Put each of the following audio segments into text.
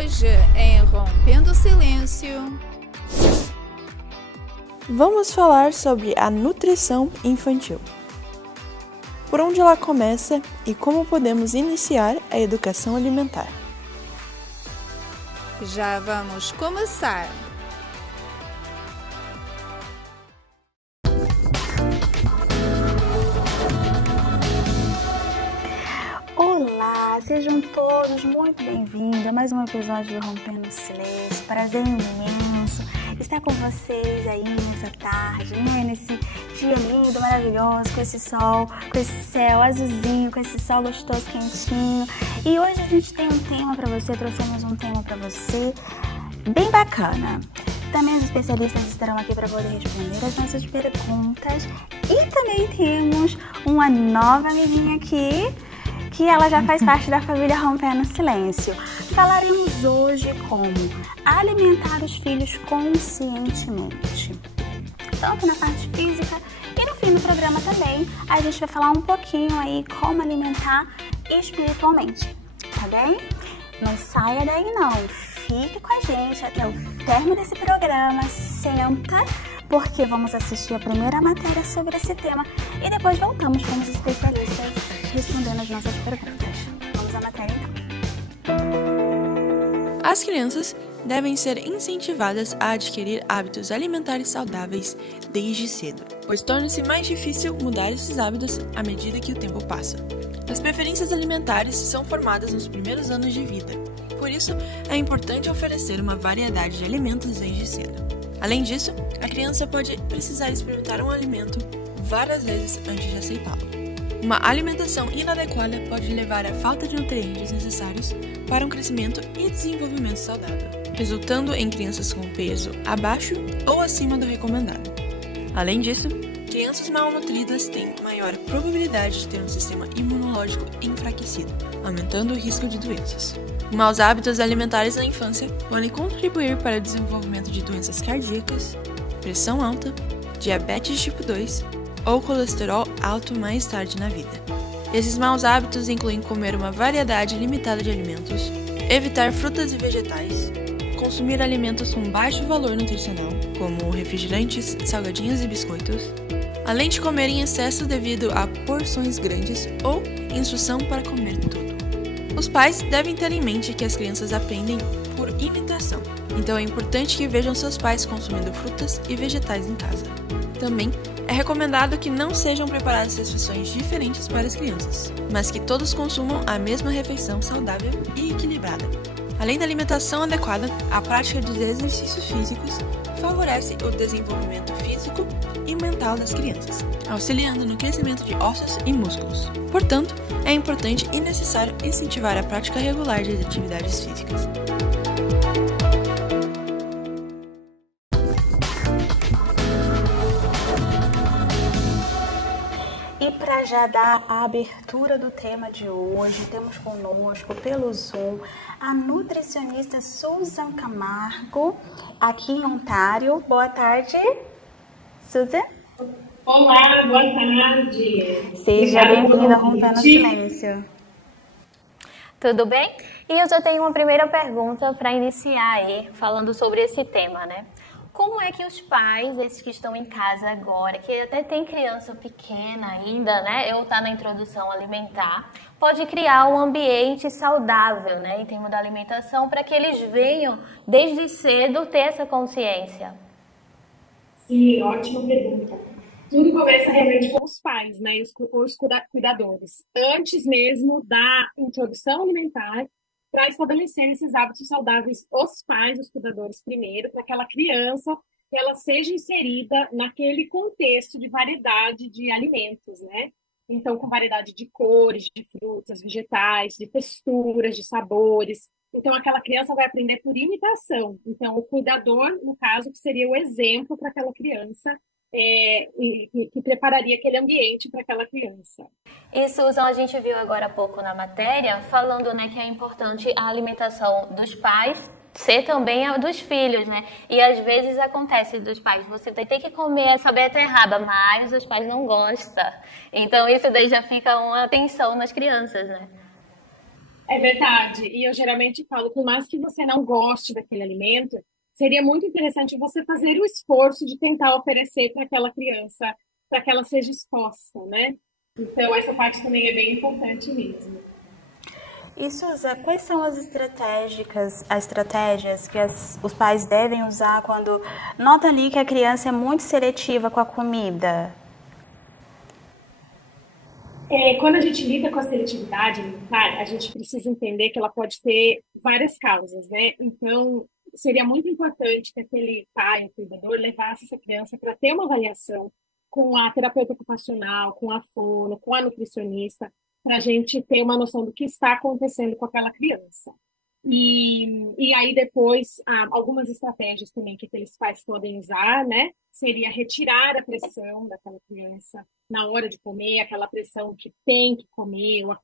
Hoje, em Rompendo o Silêncio, vamos falar sobre a nutrição infantil. Por onde ela começa e como podemos iniciar a educação alimentar. já vamos começar. Olá, sejam todos muito bem-vindos a mais um episódio do Rompendo o Silêncio. Prazer imenso estar com vocês aí nessa tarde, né? Nesse dia lindo, maravilhoso, com esse sol, com esse céu azulzinho, com esse sol gostoso, quentinho. E hoje a gente tem um tema para você, trouxemos um tema para você bem bacana. Também os especialistas estarão aqui para poder responder as nossas perguntas. E também temos uma nova amiguinha aqui, que ela já faz parte da família Rompendo o Silêncio. Falaremos hoje como alimentar os filhos conscientemente, tanto na parte física e no fim do programa também a gente vai falar um pouquinho aí como alimentar espiritualmente, tá bem? Não saia daí não, fique com a gente até o término desse programa, senta, porque vamos assistir a primeira matéria sobre esse tema e depois voltamos com os especialistas respondendo as nossas perguntas. Vamos à matéria então. As crianças devem ser incentivadas a adquirir hábitos alimentares saudáveis desde cedo, pois torna-se mais difícil mudar esses hábitos à medida que o tempo passa. As preferências alimentares são formadas nos primeiros anos de vida, por isso é importante oferecer uma variedade de alimentos desde cedo. Além disso, a criança pode precisar experimentar um alimento várias vezes antes de aceitá-lo. Uma alimentação inadequada pode levar à falta de nutrientes necessários para um crescimento e desenvolvimento saudável, resultando em crianças com peso abaixo ou acima do recomendado. Além disso, crianças mal nutridas têm maior probabilidade de ter um sistema imunológico enfraquecido, aumentando o risco de doenças. Maus hábitos alimentares na infância podem contribuir para o desenvolvimento de doenças cardíacas, pressão alta, diabetes tipo 2 ou colesterol alto mais tarde na vida. Esses maus hábitos incluem comer uma variedade limitada de alimentos, evitar frutas e vegetais, consumir alimentos com baixo valor nutricional, como refrigerantes, salgadinhos e biscoitos, além de comer em excesso devido a porções grandes ou instrução para comer tudo. Os pais devem ter em mente que as crianças aprendem por imitação, então é importante que vejam seus pais consumindo frutas e vegetais em casa. Também é recomendado que não sejam preparadas refeições diferentes para as crianças, mas que todos consumam a mesma refeição saudável e equilibrada. Além da alimentação adequada, a prática de exercícios físicos favorece o desenvolvimento físico e mental das crianças, auxiliando no crescimento de ossos e músculos. Portanto, é importante e necessário incentivar a prática regular de atividades físicas. E para já dar a abertura do tema de hoje, temos conosco pelo Zoom a nutricionista Susan Camargo, aqui em Ontário. Boa tarde, Susan. Olá, boa tarde. Seja bem-vinda ao Rompendo o Silêncio. Tudo bem? E eu já tenho uma primeira pergunta para iniciar aí, falando sobre esse tema, né? Como é que os pais, esses que estão em casa agora, que até tem criança pequena ainda, né, ou está na introdução alimentar, pode criar um ambiente saudável, né, em termos da alimentação, para que eles venham, desde cedo, ter essa consciência? Sim, ótima pergunta. Tudo começa realmente com os pais, né, e os cuidadores. Antes mesmo da introdução alimentar, para estabelecer esses hábitos saudáveis, os pais, os cuidadores primeiro, para aquela criança, que ela seja inserida naquele contexto de variedade de alimentos, né? Então, com variedade de cores, de frutas, vegetais, de texturas, de sabores. Então, aquela criança vai aprender por imitação. Então, o cuidador, no caso, que seria o exemplo para aquela criança, que prepararia aquele ambiente para aquela criança. E, Susan, a gente viu agora há pouco na matéria, falando, né, que é importante a alimentação dos pais ser também a dos filhos, né? E às vezes acontece dos pais, você vai ter que comer essa beterraba, mas os pais não gostam. Então isso daí já fica uma tensão nas crianças, né? É verdade. E eu geralmente falo, por mais que você não goste daquele alimento, seria muito interessante você fazer o esforço de tentar oferecer para aquela criança, para que ela seja exposta, né? Então, essa parte também é bem importante mesmo. E Suza, quais são as estratégias que os pais devem usar quando nota ali que a criança é muito seletiva com a comida? Quando a gente lida com a seletividade alimentar, a gente precisa entender que ela pode ter várias causas, né? Então, seria muito importante que aquele pai, o cuidador, levasse essa criança para ter uma avaliação com a terapeuta ocupacional, com a fono, com a nutricionista, para a gente ter uma noção do que está acontecendo com aquela criança. E aí depois, algumas estratégias também que aqueles pais podem usar, né? Seria retirar a pressão daquela criança na hora de comer, aquela pressão que tem que comer, ou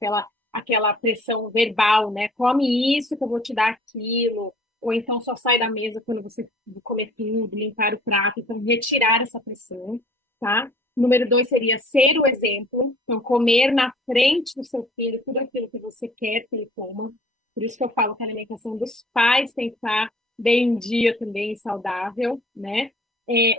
aquela pressão verbal, né? Come isso que eu vou te dar aquilo, ou então só sai da mesa quando você comer tudo, limpar o prato. Então, retirar essa pressão, tá? Número 2 seria ser o exemplo, então comer na frente do seu filho tudo aquilo que você quer que ele coma. Por isso que eu falo que a alimentação dos pais tem que estar bem em dia também, saudável, né?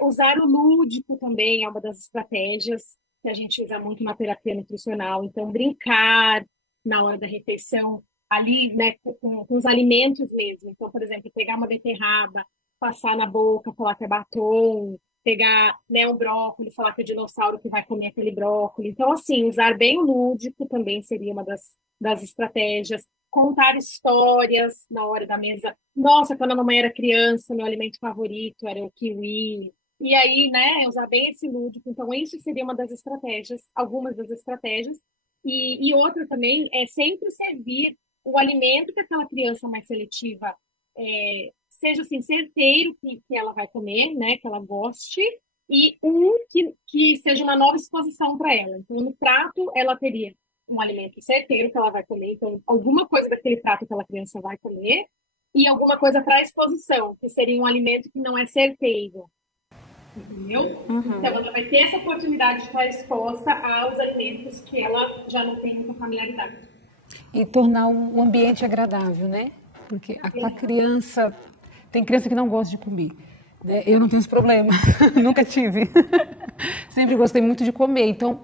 Usar o lúdico também é uma das estratégias que a gente usa muito na terapia nutricional. Então, brincar na hora da refeição, ali, né, com os alimentos mesmo. Então, por exemplo, pegar uma beterraba, passar na boca, falar que é batom, pegar, né, um brócolis, falar que é o dinossauro que vai comer aquele brócolis. Então, assim, usar bem o lúdico também seria uma das estratégias. Contar histórias na hora da mesa. Nossa, quando a mamãe era criança, meu alimento favorito era o kiwi. E aí, né, usar bem esse lúdico. Então, isso seria uma das estratégias, algumas das estratégias. E outra também é sempre servir o alimento que aquela criança mais seletiva seja assim, certeiro que ela vai comer, né, que ela goste, e que seja uma nova exposição para ela. Então, no prato, ela teria um alimento certeiro que ela vai comer, então alguma coisa daquele prato que aquela criança vai comer, e alguma coisa para exposição, que seria um alimento que não é certeiro, entendeu? Então ela vai ter essa oportunidade de estar exposta aos alimentos que ela já não tem muita familiaridade. E tornar um ambiente agradável, né? Porque a criança, tem criança que não gosta de comer, né? Eu não tenho esse problema, nunca tive. Sempre gostei muito de comer, então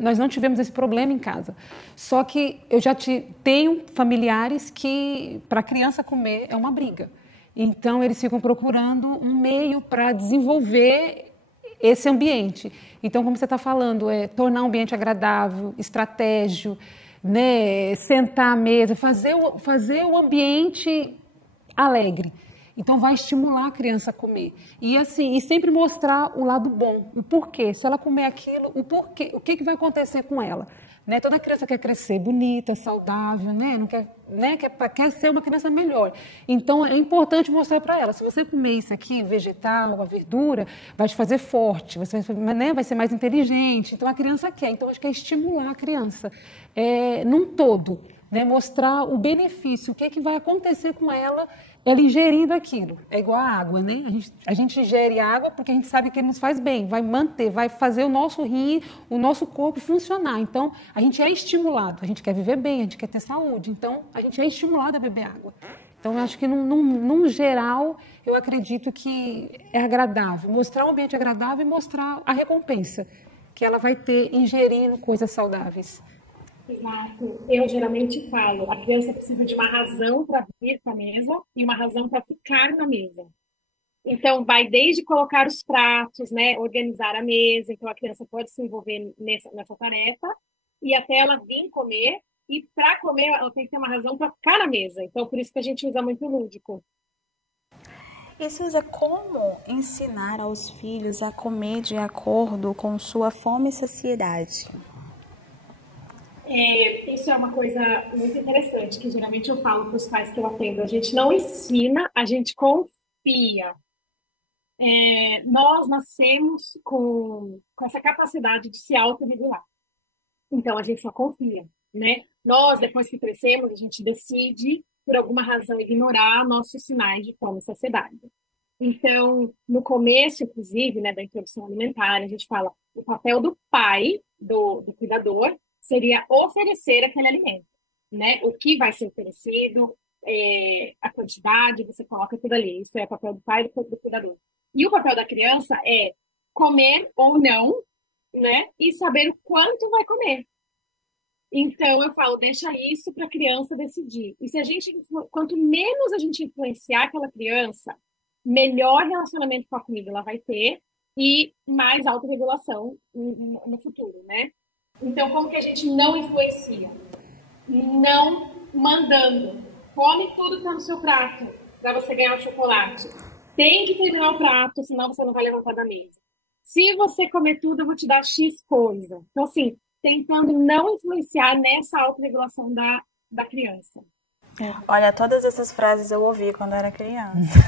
nós não tivemos esse problema em casa. Só que eu já tenho familiares que para a criança comer é uma briga. Então eles ficam procurando um meio para desenvolver esse ambiente. Então, como você está falando, tornar o ambiente agradável, estratégico, né? Sentar à mesa, fazer o ambiente alegre. Então, vai estimular a criança a comer. E assim, e sempre mostrar o lado bom, o porquê. Se ela comer aquilo, o porquê, o que vai acontecer com ela. Né? Toda criança quer crescer bonita, saudável, né? Não quer, né? quer ser uma criança melhor. Então, é importante mostrar para ela. Se você comer isso aqui, vegetal, a verdura, vai te fazer forte, você vai ser mais inteligente. Então, a criança quer. Então, acho que é estimular a criança num todo. Né? Mostrar o benefício, o que vai acontecer com ela ingerindo aquilo. É igual a água, né? A gente ingere água porque a gente sabe que ele nos faz bem, vai manter, vai fazer o nosso rim, o nosso corpo funcionar. Então, a gente é estimulado, a gente quer viver bem, a gente quer ter saúde. Então, a gente é estimulado a beber água. Então, eu acho que, num geral, eu acredito que é agradável. Mostrar um ambiente agradável e mostrar a recompensa que ela vai ter ingerindo coisas saudáveis. Exato. Eu geralmente falo, a criança precisa de uma razão para vir para a mesa e uma razão para ficar na mesa. Então, vai desde colocar os pratos, né, organizar a mesa, então a criança pode se envolver nessa tarefa, e até ela vir comer, e para comer ela tem que ter uma razão para ficar na mesa. Então, por isso que a gente usa muito o lúdico. E Suza, como ensinar aos filhos a comer de acordo com sua fome e saciedade? Isso é uma coisa muito interessante, que geralmente eu falo para os pais que eu atendo. A gente não ensina, a gente confia. Nós nascemos com essa capacidade de se autorregular. Então, a gente só confia, né? Nós, depois que crescemos, a gente decide, por alguma razão, ignorar nossos sinais de fome e saciedade. Então, no começo, inclusive, né, da introdução alimentar, a gente fala o papel do pai, do cuidador, seria oferecer aquele alimento. né? O que vai ser oferecido, a quantidade, você coloca tudo ali. Isso é o papel do pai e do cuidador. E o papel da criança é comer ou não, né? E saber o quanto vai comer. Então, eu falo, deixa isso para a criança decidir. E se a gente, quanto menos a gente influenciar aquela criança, melhor relacionamento com a comida ela vai ter e mais autorregulação no futuro, né? Então, como que a gente não influencia? Não mandando. Come tudo que tá no seu prato para você ganhar o chocolate. Tem que terminar o prato, senão você não vai levantar da mesa. Se você comer tudo, eu vou te dar X coisa. Então, assim, tentando não influenciar nessa autorregulação da criança. Olha, todas essas frases eu ouvi quando era criança.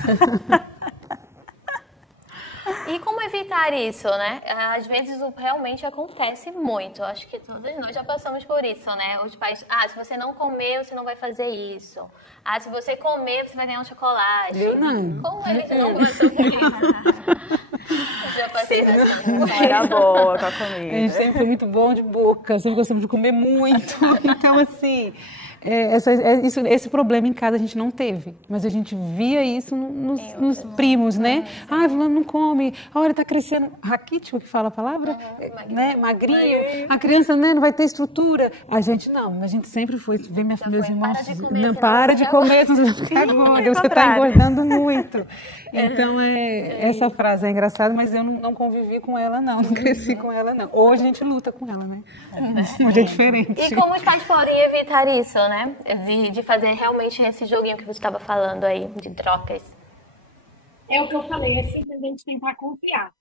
E como evitar isso, né? Às vezes realmente acontece muito. Acho que todos nós já passamos por isso, né? Os pais, se você não comer, você não vai fazer isso. Se você comer, você vai ganhar um chocolate. Eu não. Como eles não gostam disso? Já passei bastante. Era boa com a A gente comida. sempre foi muito bom de boca, sempre gostamos de comer muito. Então, assim, esse problema em casa a gente não teve, mas a gente via isso nos primos, né? Fulano não come, olha, tá crescendo, raquítico que fala a palavra? Né? Magrinho, a criança, né, não vai ter estrutura. A gente sempre foi, vem meus irmãos, não para de comer, você vai ficar gorda, você tá engordando muito. Então, essa frase é engraçada, mas eu não convivi com ela, não cresci com ela, não. Hoje a gente luta com ela, né? Hoje é diferente. E como os pais podem evitar isso, né? De fazer realmente esse joguinho que você estava falando aí, de trocas. É o que eu falei, é simplesmente tentar confiar.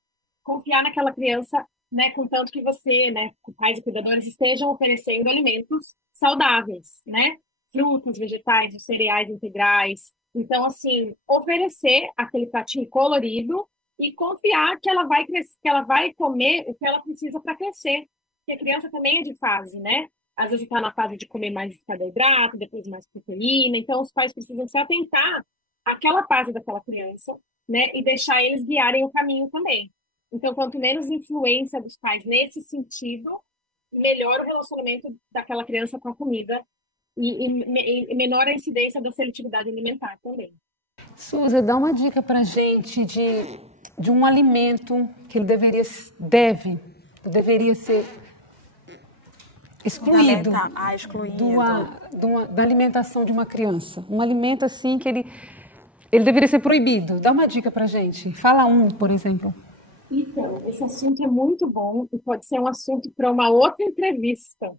Confiar naquela criança, né? Contanto que você, né, pais e cuidadores, estejam oferecendo alimentos saudáveis, né? Frutas, vegetais, os cereais integrais. Então, assim, oferecer aquele pratinho colorido e confiar que ela vai crescer, que ela vai comer o que ela precisa para crescer. Porque a criança também é de fase, né? Às vezes está na fase de comer mais carboidrato, depois mais proteína. Então, os pais precisam se atentar àquela fase daquela criança, né? E deixar eles guiarem o caminho também. Então, quanto menos influência dos pais nesse sentido, melhor o relacionamento daquela criança com a comida e menor a incidência da seletividade alimentar também. Suza, dá uma dica pra gente de um alimento que ele deveria ser excluído, da alimentação de uma criança. Um alimento assim que ele deveria ser proibido. Dá uma dica pra gente. Fala por exemplo. Então, esse assunto é muito bom e pode ser um assunto para uma outra entrevista,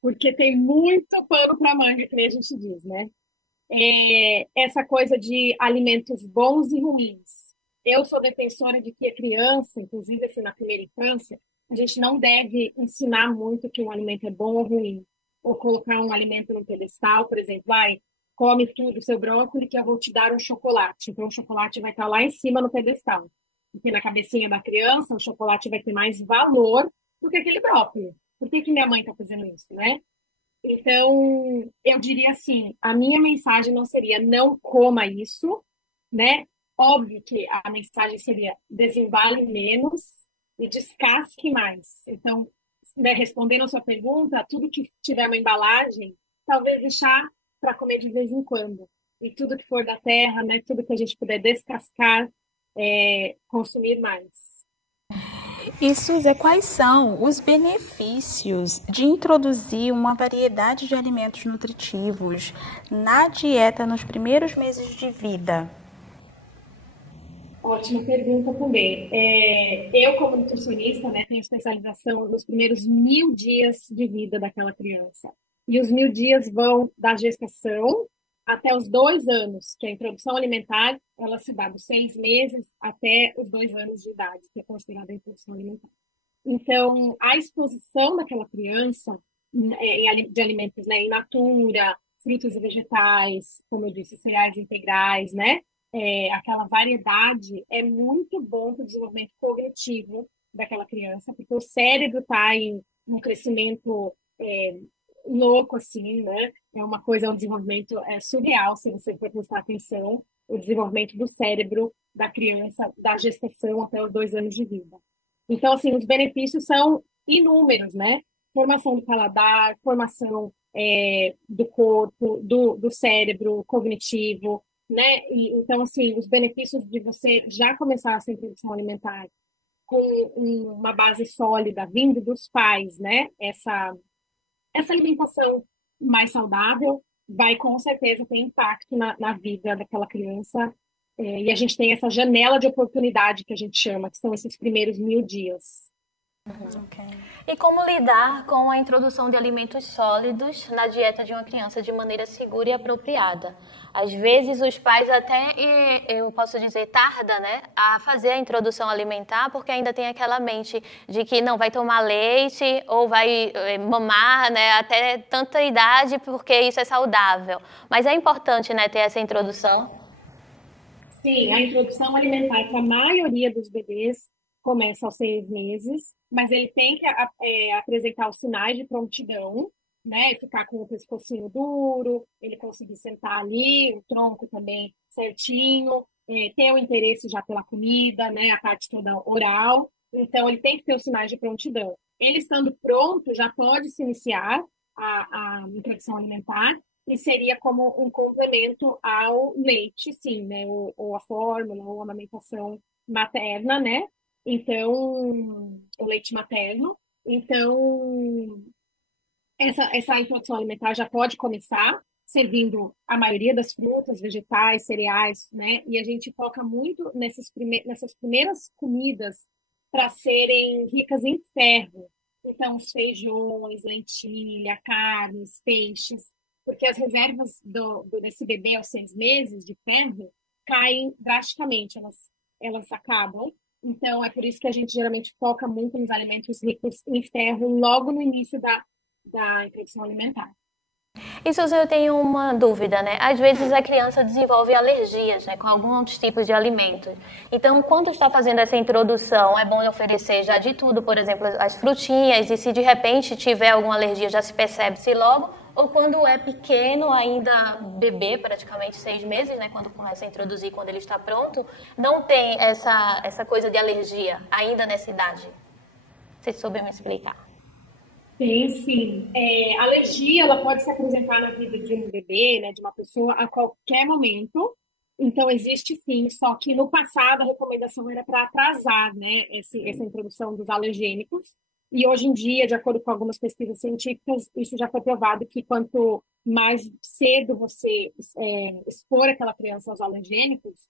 porque tem muito pano para manga, que nem a gente diz, né? Essa coisa de alimentos bons e ruins. Eu sou defensora de que a criança, inclusive assim, na primeira infância, a gente não deve ensinar muito que um alimento é bom ou ruim, ou colocar um alimento no pedestal, por exemplo, come tudo, seu brócolis, que eu vou te dar um chocolate. Então, o chocolate vai estar lá em cima no pedestal. Porque na cabecinha da criança, o chocolate vai ter mais valor do que aquele brócolis. Por que minha mãe está fazendo isso, né? Então, eu diria assim, a minha mensagem não seria não coma isso, né? Óbvio que a mensagem seria desembale menos e descasque mais. Então, né, respondendo a sua pergunta, tudo que tiver uma embalagem, talvez deixar para comer de vez em quando. E tudo que for da terra, né, tudo que a gente puder descascar, consumir mais. E, Suzy, quais são os benefícios de introduzir uma variedade de alimentos nutritivos na dieta nos primeiros meses de vida? Ótima pergunta também. Eu, como nutricionista, né, tenho especialização nos primeiros 1000 dias de vida daquela criança. E os 1000 dias vão da gestação até os 2 anos, que a introdução alimentar, ela se dá dos 6 meses até os 2 anos de idade, que é considerada a introdução alimentar. Então, a exposição daquela criança de alimentos, né, in natura, frutas e vegetais, como eu disse, cereais integrais, né, aquela variedade é muito bom para o desenvolvimento cognitivo daquela criança, porque o cérebro está em um crescimento louco, assim, né? É um desenvolvimento surreal, se você for prestar atenção, o desenvolvimento do cérebro da criança, da gestação até os 2 anos de vida. Então, assim, os benefícios são inúmeros, né? formação do paladar, formação do corpo, do cérebro cognitivo, né? Então, assim, os benefícios de você já começar essa introdução alimentar com uma base sólida vindo dos pais, né? Essa alimentação mais saudável vai com certeza ter impacto na vida daquela criança. E a gente tem essa janela de oportunidade que a gente chama, que são esses primeiros 1.000 dias. Okay. E como lidar com a introdução de alimentos sólidos na dieta de uma criança de maneira segura e apropriada? Às vezes os pais até, eu posso dizer, tarda, né, a fazer a introdução alimentar, porque ainda tem aquela mente de que não vai tomar leite ou vai mamar, né, até tanta idade, porque isso é saudável. Mas é importante, né, ter essa introdução. Sim, a introdução alimentar para a maioria dos bebês começa aos 6 meses, mas ele tem que apresentar os sinais de prontidão, né? Ficar com o pescocinho duro, ele conseguir sentar ali, o tronco também certinho, ter o interesse já pela comida, né? A parte toda oral. Então, ele tem que ter os sinais de prontidão. Ele estando pronto, já pode se iniciar a introdução alimentar, e seria como um complemento ao leite, sim, né? Ou a fórmula, ou a amamentação materna, né? Então, o leite materno. Então, essa introdução alimentar já pode começar servindo a maioria das frutas, vegetais, cereais, né? E a gente foca muito nessas primeiras comidas para serem ricas em ferro. Então, os feijões, lentilha, carnes, peixes, porque as reservas desse bebê aos 6 meses de ferro caem drasticamente, elas acabam. Então, é por isso que a gente geralmente foca muito nos alimentos ricos em ferro logo no início da introdução alimentar. E Susan, eu tenho uma dúvida, né? Às vezes a criança desenvolve alergias, né, com alguns tipos de alimentos. Então, quando está fazendo essa introdução, é bom oferecer já de tudo, por exemplo, as frutinhas, e se de repente tiver alguma alergia, já se percebe-se logo, ou quando é pequeno, ainda bebê, praticamente 6 meses, né, quando começa a introduzir, quando ele está pronto, não tem essa coisa de alergia ainda nessa idade. Se souber me explicar. Tem, sim. A alergia, ela pode se apresentar na vida de um bebê, né, de uma pessoa, a qualquer momento. Então, existe sim, só que no passado a recomendação era para atrasar, né, essa introdução dos alergênicos. E hoje em dia, de acordo com algumas pesquisas científicas, isso já foi provado que quanto mais cedo você expor aquela criança aos alergênicos,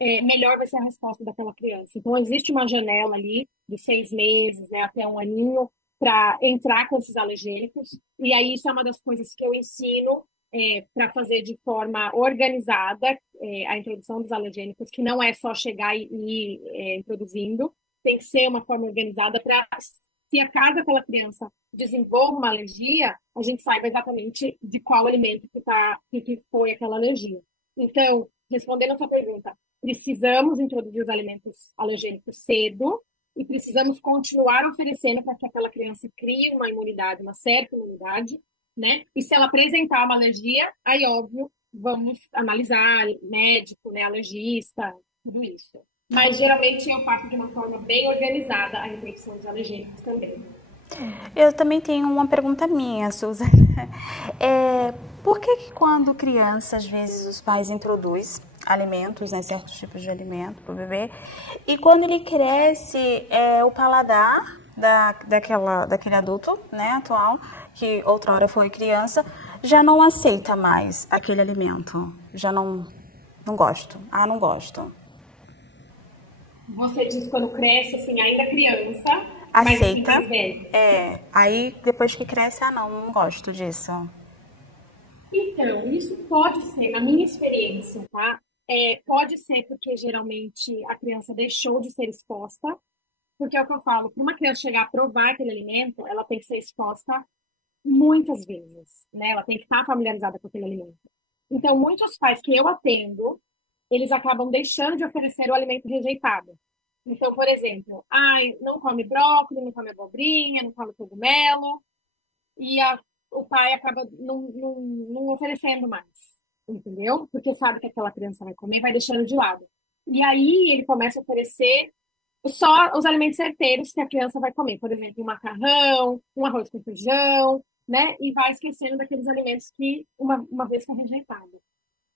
melhor vai ser a resposta daquela criança. Então, existe uma janela ali de 6 meses, né, até 1 aninho, para entrar com esses alergênicos. E aí, isso é uma das coisas que eu ensino para fazer de forma organizada a introdução dos alergênicos, que não é só chegar e ir introduzindo, tem que ser uma forma organizada para, se acaso aquela criança desenvolva uma alergia, a gente saiba exatamente de qual alimento que foi aquela alergia. Então, respondendo a sua pergunta, precisamos introduzir os alimentos alergênicos cedo e precisamos continuar oferecendo para que aquela criança crie uma imunidade, uma certa imunidade, né? E se ela apresentar uma alergia, aí, óbvio, vamos analisar, médico, né, alergista, tudo isso. Mas, geralmente, eu faço de uma forma bem organizada a introdução dos alergênicos também. Eu também tenho uma pergunta minha, Susan. Por que quando criança, às vezes, os pais introduzem alimentos, né, certos tipos de alimento para o bebê, e quando ele cresce, o paladar daquele adulto, né, atual, que outrora foi criança, já não aceita mais aquele alimento, já não gosto, não gosto. Você diz quando cresce, assim, ainda criança, aceita, mas assim, aí depois que cresce, não gosto disso. Então, isso pode ser, na minha experiência, tá? Pode ser porque geralmente a criança deixou de ser exposta, porque é o que eu falo, para uma criança chegar a provar aquele alimento, ela tem que ser exposta muitas vezes, né? Ela tem que estar familiarizada com aquele alimento. Então, muitos pais que eu atendo, eles acabam deixando de oferecer o alimento rejeitado. Então, por exemplo, não come brócolis, não come abobrinha, não come cogumelo, e o pai acaba não oferecendo mais, entendeu? Porque sabe que aquela criança vai comer, vai deixando de lado. E aí ele começa a oferecer só os alimentos certeiros que a criança vai comer, por exemplo, um macarrão, um arroz com feijão, né? E vai esquecendo daqueles alimentos que uma vez foi rejeitado.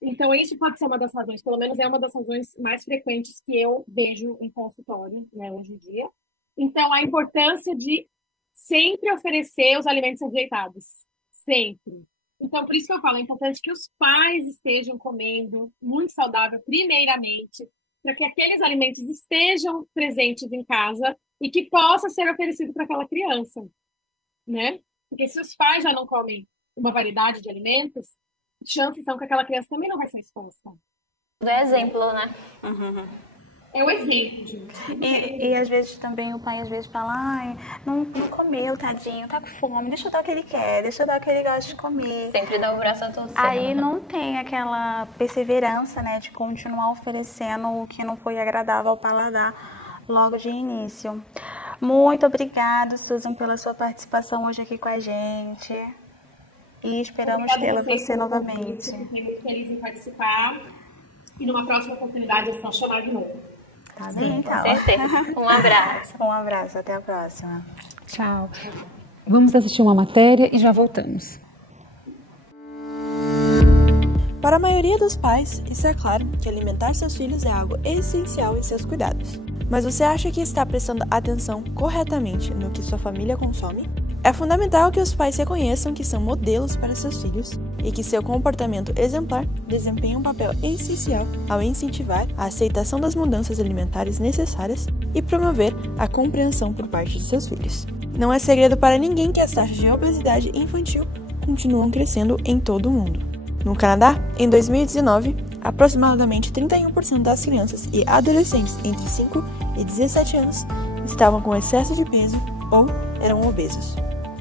Então, isso pode ser uma das razões, pelo menos é uma das razões mais frequentes que eu vejo em consultório, né, hoje em dia. Então, a importância de sempre oferecer os alimentos rejeitados. Sempre. Então, por isso que eu falo, é importante que os pais estejam comendo muito saudável, primeiramente, para que aqueles alimentos estejam presentes em casa e que possa ser oferecido para aquela criança, né? Porque se os pais já não comem uma variedade de alimentos, chances são que aquela criança também não vai ser exposta. Do exemplo, né? É o exemplo, gente. E às vezes também o pai às vezes fala, ai, não comeu, tadinho, tá com fome, deixa eu dar o que ele quer, deixa eu dar o que ele gosta de comer. Sempre dá o braço a torcer. Aí não tem aquela perseverança, né, de continuar oferecendo o que não foi agradável ao paladar logo de início. Muito obrigada, Susan, pela sua participação hoje aqui com a gente. E esperamos tê-la você novamente. Fiquei muito feliz em participar. E numa próxima oportunidade é só chamar de novo. Tá bem, então. Com certeza. Um abraço. Um abraço, até a próxima. Tchau. Vamos assistir uma matéria e já voltamos. Para a maioria dos pais, isso é claro que alimentar seus filhos é algo essencial em seus cuidados. Mas você acha que está prestando atenção corretamente no que sua família consome? É fundamental que os pais reconheçam que são modelos para seus filhos e que seu comportamento exemplar desempenha um papel essencial ao incentivar a aceitação das mudanças alimentares necessárias e promover a compreensão por parte de seus filhos. Não é segredo para ninguém que as taxas de obesidade infantil continuam crescendo em todo o mundo. No Canadá, em 2019, aproximadamente 31% das crianças e adolescentes entre 5 e 17 anos estavam com excesso de peso ou eram obesos.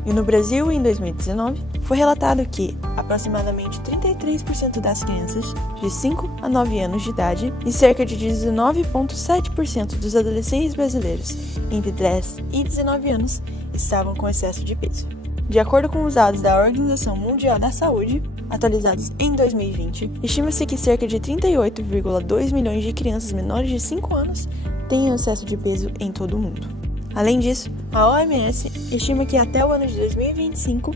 E no Brasil, em 2019, foi relatado que aproximadamente 33% das crianças de 5 a 9 anos de idade e cerca de 19,7% dos adolescentes brasileiros entre 10 e 19 anos estavam com excesso de peso. De acordo com os dados da Organização Mundial da Saúde, atualizados em 2020, estima-se que cerca de 38,2 milhões de crianças menores de 5 anos têm excesso de peso em todo o mundo. Além disso, a OMS estima que até o ano de 2025,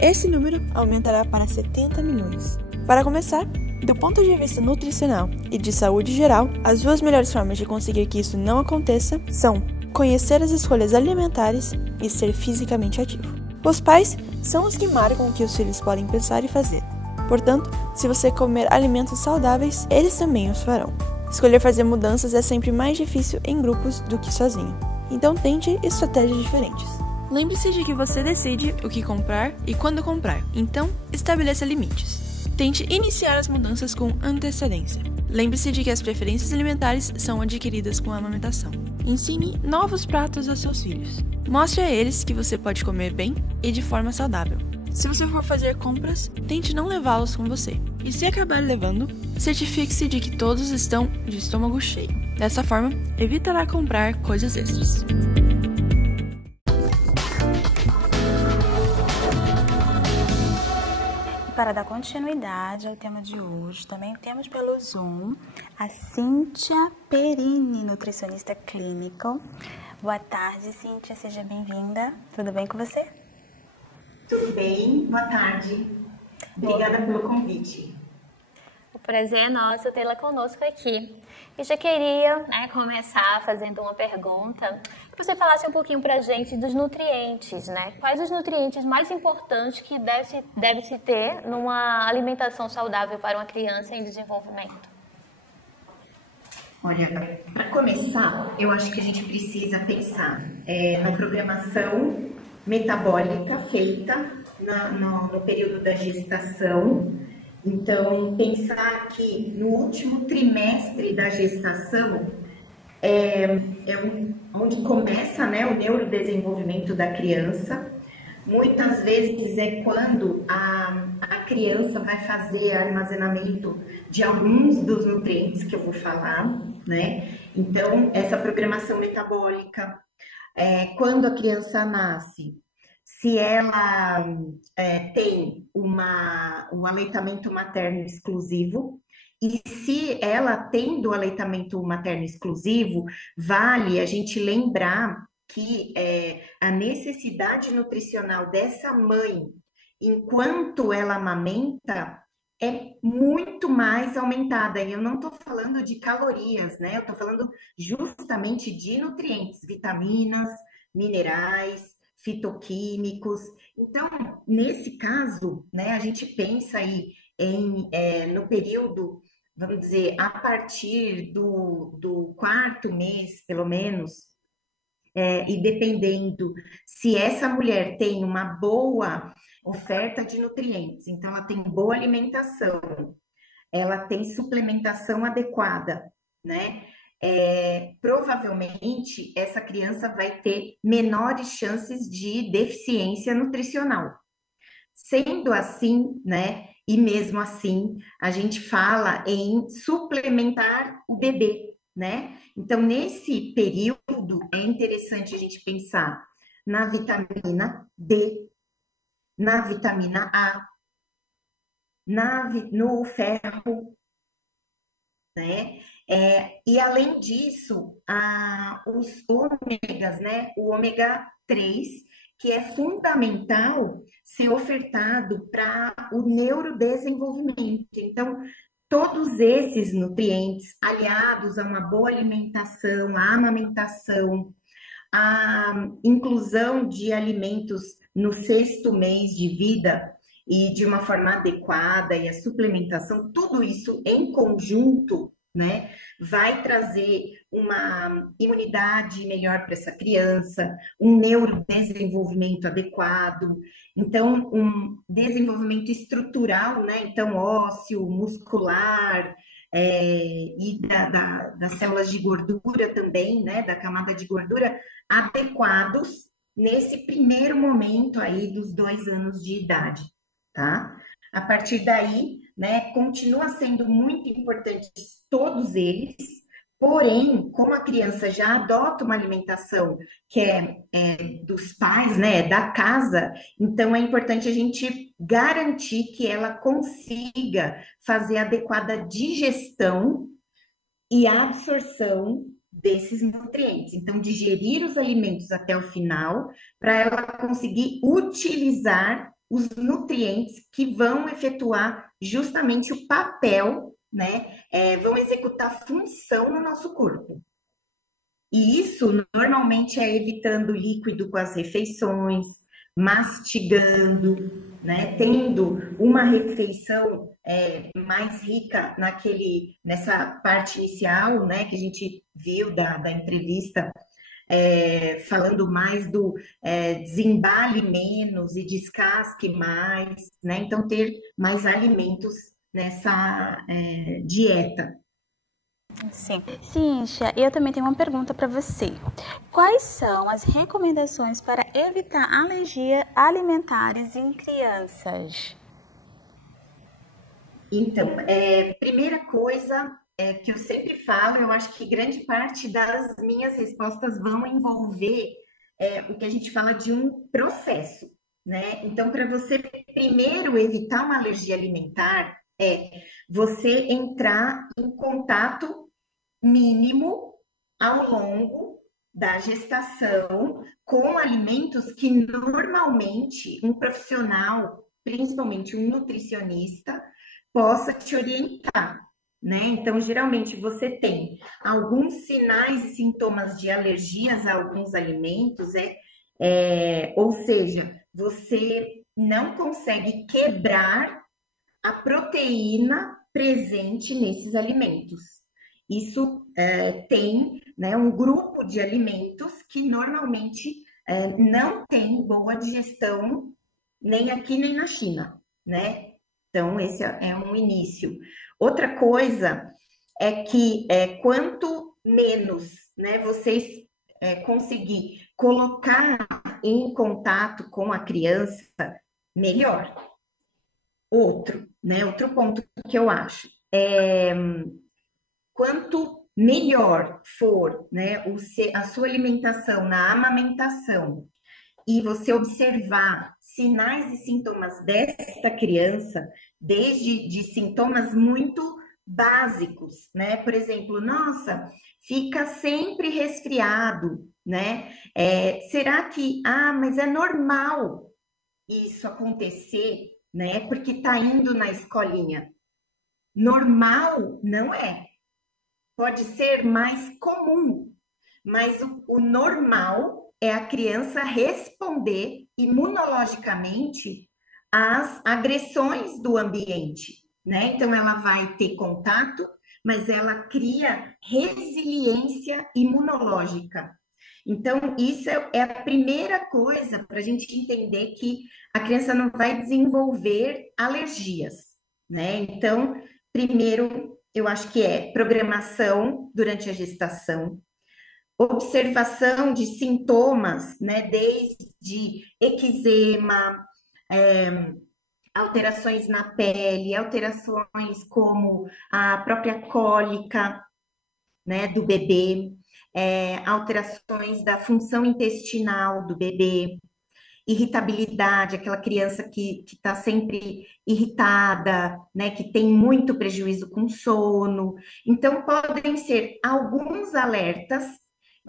esse número aumentará para 70 milhões. Para começar, do ponto de vista nutricional e de saúde geral, as duas melhores formas de conseguir que isso não aconteça são conhecer as escolhas alimentares e ser fisicamente ativo. Os pais são os que marcam o que os filhos podem pensar e fazer. Portanto, se você comer alimentos saudáveis, eles também os farão. Escolher fazer mudanças é sempre mais difícil em grupos do que sozinho. Então tente estratégias diferentes. Lembre-se de que você decide o que comprar e quando comprar, então estabeleça limites. Tente iniciar as mudanças com antecedência. Lembre-se de que as preferências alimentares são adquiridas com a amamentação. Ensine novos pratos aos seus filhos. Mostre a eles que você pode comer bem e de forma saudável. Se você for fazer compras, tente não levá-los com você. E se acabar levando, certifique-se de que todos estão de estômago cheio. Dessa forma, evitará comprar coisas extras. Para dar continuidade ao tema de hoje, também temos pelo Zoom a Cíntia Perini, nutricionista clínico. Boa tarde, Cíntia, seja bem-vinda. Tudo bem com você? Tudo bem, boa tarde. Obrigada pelo convite. O prazer é nosso tê-la conosco aqui. E já queria começar fazendo uma pergunta, que você falasse um pouquinho pra gente dos nutrientes, né? Quais os nutrientes mais importantes que deve-se ter numa alimentação saudável para uma criança em desenvolvimento? Olha, para começar, eu acho que a gente precisa pensar na programação metabólica feita no período da gestação. Então, pensar que no último trimestre da gestação onde começa, né, o neurodesenvolvimento da criança. Muitas vezes é quando a criança vai fazer armazenamento de alguns dos nutrientes que eu vou falar, né? Então, essa programação metabólica, quando a criança nasce, se ela tem um aleitamento materno exclusivo, E se ela tendo aleitamento materno exclusivo, vale a gente lembrar que a necessidade nutricional dessa mãe, enquanto ela amamenta, é muito mais aumentada. E eu não estou falando de calorias, né? Eu estou falando justamente de nutrientes, vitaminas, minerais, fitoquímicos. Então, nesse caso, né, a gente pensa aí no período, vamos dizer, a partir do quarto mês, pelo menos, e dependendo se essa mulher tem uma boa oferta de nutrientes, então ela tem boa alimentação, ela tem suplementação adequada, né? Provavelmente essa criança vai ter menores chances de deficiência nutricional. Sendo assim, né? E mesmo assim, a gente fala em suplementar o bebê, né? Então, nesse período, é interessante a gente pensar na vitamina D, na vitamina A, no ferro, né? E além disso, os ômegas, né? O ômega 3, que é fundamental ser ofertado para o neurodesenvolvimento. Então, todos esses nutrientes, aliados a uma boa alimentação, a amamentação, a inclusão de alimentos no 6º mês de vida e de uma forma adequada, e a suplementação, tudo isso em conjunto, né, vai trazer uma imunidade melhor para essa criança, um neurodesenvolvimento adequado, então um desenvolvimento estrutural, né, então ósseo, muscular, e das células de gordura também, né, da camada de gordura, adequados nesse primeiro momento aí dos 2 anos de idade, tá? A partir daí, né, continua sendo muito importante todos eles, porém, como a criança já adota uma alimentação que é dos pais, né, da casa, então é importante a gente garantir que ela consiga fazer a adequada digestão e absorção desses nutrientes. Então, digerir os alimentos até o final, para ela conseguir utilizar os nutrientes que vão efetuar justamente o papel, né? Vão executar função no nosso corpo. E isso normalmente é evitando líquido com as refeições, mastigando, né? Tendo uma refeição mais rica nessa parte inicial, né? Que a gente viu da entrevista, falando mais do desembale menos e descasque mais, né? Então, ter mais alimentos nessa dieta. Sim. Cíntia, eu também tenho uma pergunta para você. Quais são as recomendações para evitar alergias alimentares em crianças? Então, primeira coisa que eu sempre falo, eu acho que grande parte das minhas respostas vão envolver o que a gente fala de um processo, né? Então, para você primeiro evitar uma alergia alimentar, você entrar em contato mínimo ao longo da gestação com alimentos que normalmente um profissional, principalmente um nutricionista, possa te orientar, né? Então, geralmente você tem alguns sinais e sintomas de alergias a alguns alimentos, ou seja, você não consegue quebrar a proteína presente nesses alimentos. Isso tem, né, um grupo de alimentos que normalmente não tem boa digestão nem aqui nem na China, né? Então, esse é um início. Outra coisa é que quanto menos, né, vocês conseguir colocar em contato com a criança, melhor. Outro ponto que eu acho quanto melhor for, né, a sua alimentação na amamentação e você observar sinais e sintomas desta criança, desde de sintomas muito básicos, né? Por exemplo, nossa, fica sempre resfriado, né? Será que, mas é normal isso acontecer, né? Porque está indo na escolinha. Normal não é. Pode ser mais comum, mas o normal é a criança responder imunologicamente às agressões do ambiente, né? Então, ela vai ter contato, mas ela cria resiliência imunológica. Então, isso é a primeira coisa para a gente entender que a criança não vai desenvolver alergias, né? Então, primeiro, eu acho que é programação durante a gestação, observação de sintomas, né? Desde eczema, alterações na pele, alterações como a própria cólica, né, do bebê, alterações da função intestinal do bebê, irritabilidade, aquela criança que está sempre irritada, né, que tem muito prejuízo com sono. Então, podem ser alguns alertas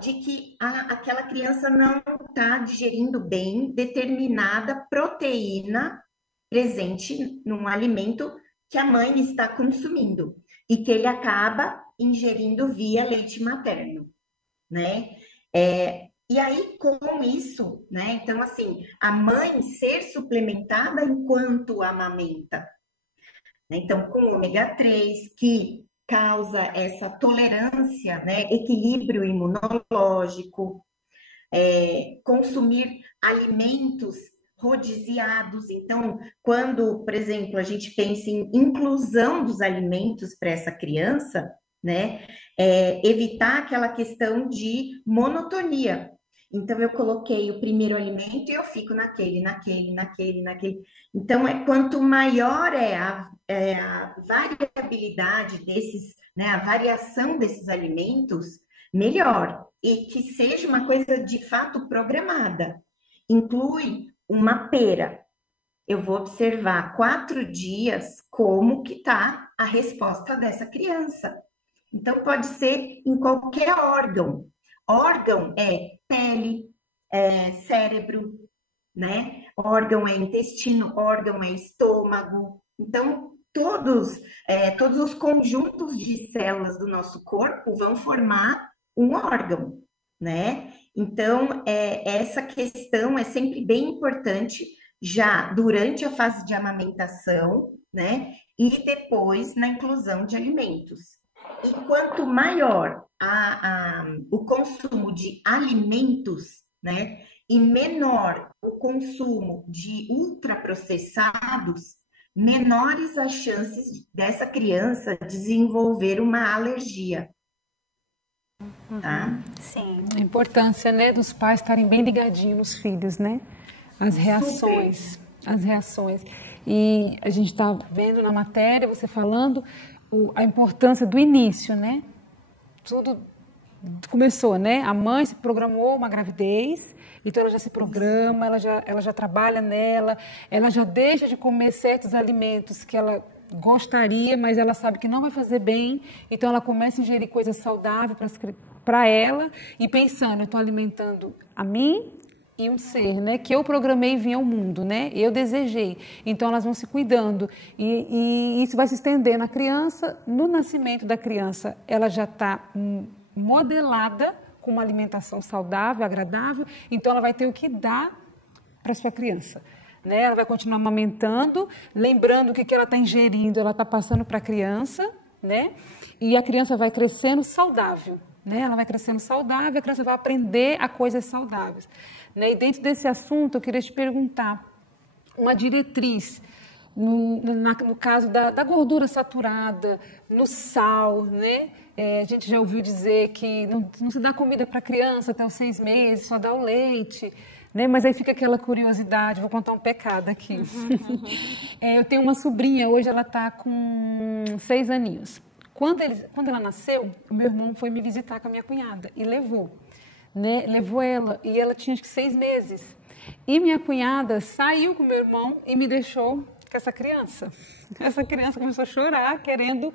de que aquela criança não está digerindo bem determinada proteína presente num alimento que a mãe está consumindo e que ele acaba ingerindo via leite materno, né? E aí, com isso, né? Então, assim, a mãe ser suplementada enquanto amamenta, né? Então, com ômega 3, que causa essa tolerância, né? Equilíbrio imunológico, consumir alimentos rodiziados. Então, quando, por exemplo, a gente pensa em inclusão dos alimentos para essa criança, né? Evitar aquela questão de monotonia. Então, eu coloquei o primeiro alimento e eu fico naquele. Então, quanto maior a variabilidade desses, né, a variação desses alimentos, melhor. E que seja uma coisa de fato programada. Inclui uma pera. Eu vou observar 4 dias como que está a resposta dessa criança. Então, pode ser em qualquer órgão. Órgão é pele, cérebro, né? Órgão é intestino, órgão é estômago. Então, todos os conjuntos de células do nosso corpo vão formar um órgão, né? Então, essa questão é sempre bem importante já durante a fase de amamentação, né? E depois na inclusão de alimentos. E quanto maior o consumo de alimentos, né? E menor o consumo de ultraprocessados, menores as chances dessa criança desenvolver uma alergia. Tá? Sim. A importância, né, dos pais estarem bem ligadinhos nos filhos, né? As reações. E a gente está vendo na matéria, você falando, a importância do início, né? Tudo começou, né? A mãe se programou uma gravidez, então ela já se programa, ela já trabalha nela, ela já deixa de comer certos alimentos que ela gostaria, mas ela sabe que não vai fazer bem, então ela começa a ingerir coisas saudáveis para ela e pensando, eu estou alimentando a mim e um ser, né, que eu programei vir ao mundo, né, eu desejei. Então elas vão se cuidando e isso vai se estender na criança. No nascimento da criança, ela já está modelada com uma alimentação saudável, agradável, então ela vai ter o que dar para sua criança. Né? Ela vai continuar amamentando, lembrando que ela está ingerindo, ela está passando para a criança, né? E a criança vai crescendo saudável, né? Ela vai crescendo saudável, a criança vai aprender a coisas saudáveis. Né? E dentro desse assunto, eu queria te perguntar uma diretriz, no caso da gordura saturada, no sal, né? A gente já ouviu dizer que não se dá comida para a criança até os 6 meses, só dá o leite. Né? Mas aí fica aquela curiosidade, vou contar um pecado aqui. Eu tenho uma sobrinha, hoje ela está com 6 aninhos. Quando ela nasceu, o meu irmão foi me visitar com a minha cunhada e levou. Né? Levou ela, e ela tinha acho que 6 meses. E minha cunhada saiu com meu irmão e me deixou com essa criança. Essa criança começou a chorar, querendo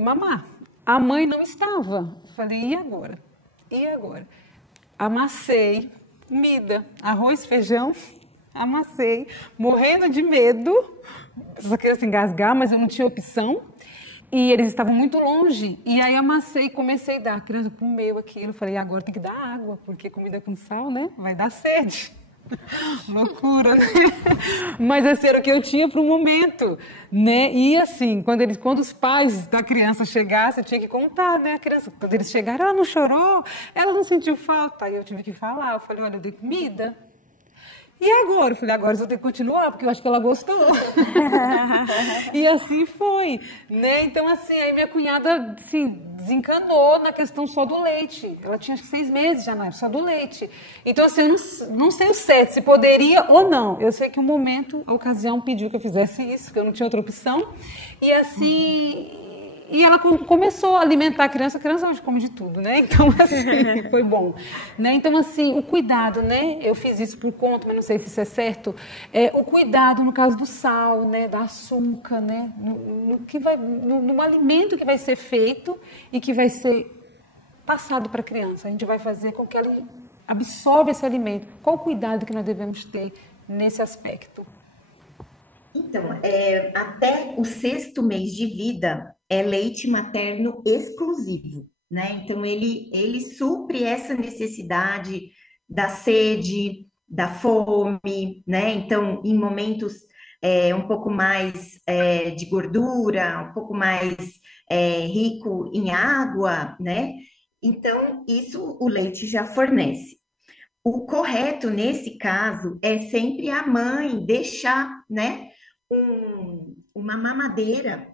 mamar. A mãe não estava. Falei, e agora? E agora? Amassei comida, arroz, feijão, amassei, morrendo de medo, só queria se engasgar, mas eu não tinha opção. E eles estavam muito longe, e aí amassei e comecei a dar. A criança comeu aquilo, falei, agora tem que dar água, porque comida com sal, né, vai dar sede. Loucura, né? Mas esse era o que eu tinha para o momento, né? E assim, quando os pais da criança chegassem, eu tinha que contar, né? A criança, quando eles chegaram, ela não chorou, ela não sentiu falta. Aí eu tive que falar, eu falei, olha, eu dei comida. E agora? Eu falei, agora eu vou ter que continuar, porque eu acho que ela gostou. E assim foi, né? Então, assim, aí minha cunhada, assim, desencanou na questão só do leite. Ela tinha, acho que 6 meses já, só do leite. Então, assim, eu não sei o certo, se poderia ou não. Eu sei que o momento, a ocasião pediu que eu fizesse isso, que eu não tinha outra opção. E assim... E ela começou a alimentar a criança hoje come de tudo, né? Então, assim, foi bom. Né? Então, assim, o cuidado, né? Eu fiz isso por conta, mas não sei se isso é certo. O cuidado no caso do sal, né? Da açúcar, né? No alimento que vai ser feito e que vai ser passado para a criança. A gente vai fazer com que ela absorva esse alimento. Qual o cuidado que nós devemos ter nesse aspecto? Então, até o 6º mês de vida é leite materno exclusivo, né? Então, ele supre essa necessidade da sede, da fome, né? Então, em momentos um pouco mais de gordura, um pouco mais rico em água, né? Então, isso o leite já fornece. O correto nesse caso é sempre a mãe deixar, né? Uma mamadeira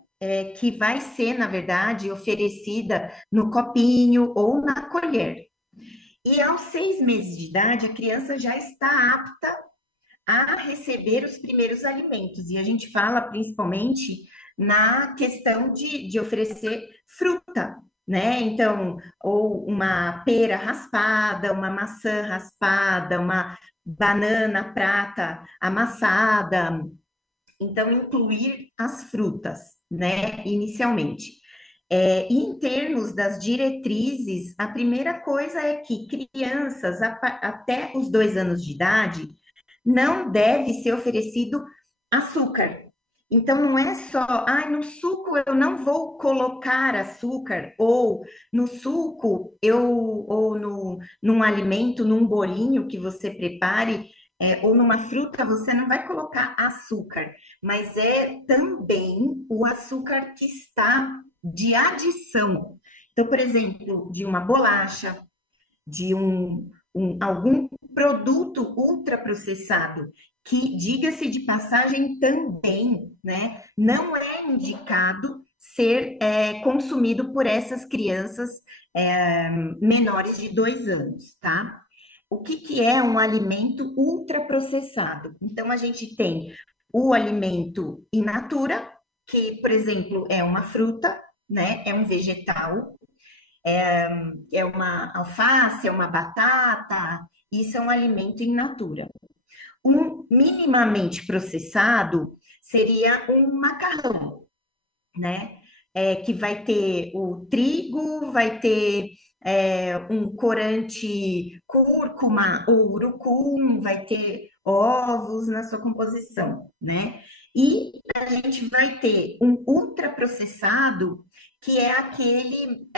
que vai ser, na verdade, oferecida no copinho ou na colher. E aos 6 meses de idade, a criança já está apta a receber os primeiros alimentos. E a gente fala principalmente na questão de oferecer fruta, né? Então, ou uma pera raspada, uma maçã raspada, uma banana prata amassada. Então, incluir as frutas, né, inicialmente. E em termos das diretrizes, a primeira coisa é que crianças até os 2 anos de idade não deve ser oferecido açúcar. Então, não é só, no suco eu não vou colocar açúcar, ou no suco, ou num alimento, num bolinho que você prepare, ou numa fruta, você não vai colocar açúcar, mas é também o açúcar que está de adição. Então, por exemplo, de uma bolacha, de algum produto ultraprocessado, que, diga-se de passagem, também, né, não é indicado ser consumido por essas crianças menores de 2 anos, tá? O que é um alimento ultraprocessado? Então, a gente tem o alimento in natura, que, por exemplo, é uma fruta, né? É um vegetal, é uma alface, é uma batata, isso é um alimento in natura. Um minimamente processado seria um macarrão, né? Que vai ter o trigo, vai ter um corante cúrcuma ou urucum, vai ter ovos na sua composição, né? E a gente vai ter um ultraprocessado, que é aquele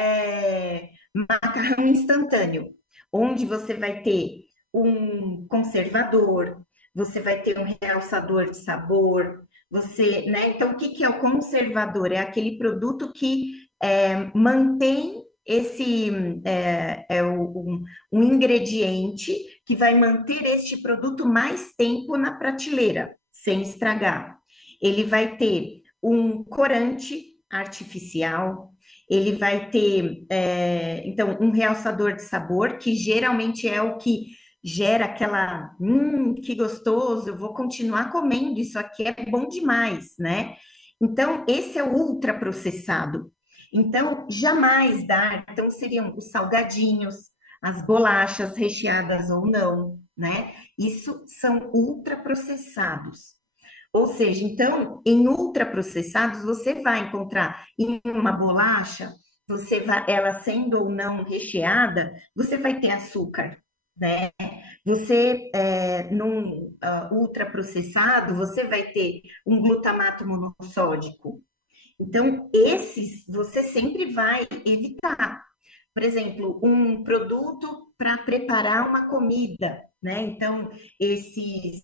macarrão instantâneo, onde você vai ter um conservador, você vai ter um realçador de sabor, né? Então, o que é o conservador? É aquele produto que mantém um ingrediente que vai manter este produto mais tempo na prateleira, sem estragar. Ele vai ter um corante artificial, ele vai ter, então, um realçador de sabor, que geralmente é o que gera aquela, que gostoso, eu vou continuar comendo, isso aqui é bom demais, né? Então, esse é o ultraprocessado. Então, jamais dar, então seriam os salgadinhos, as bolachas recheadas ou não, né? Isso são ultraprocessados. Ou seja, então, em ultraprocessados, você vai encontrar em uma bolacha, ela sendo ou não recheada, você vai ter açúcar, né? Você, num ultraprocessado, você vai ter um glutamato monossódico. Então, esses você sempre vai evitar. Por exemplo, um produto para preparar uma comida, né? Então, esses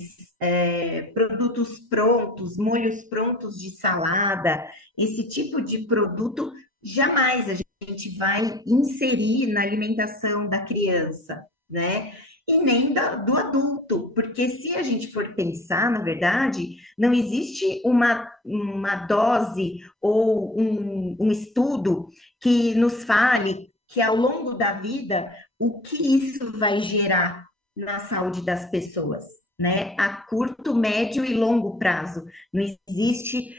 produtos prontos, molhos prontos de salada, esse tipo de produto, jamais a gente vai inserir na alimentação da criança, né? E nem do adulto, porque se a gente for pensar, na verdade, não existe uma dose ou um estudo que nos fale que ao longo da vida, o que isso vai gerar na saúde das pessoas, né? A curto, médio e longo prazo. Não existe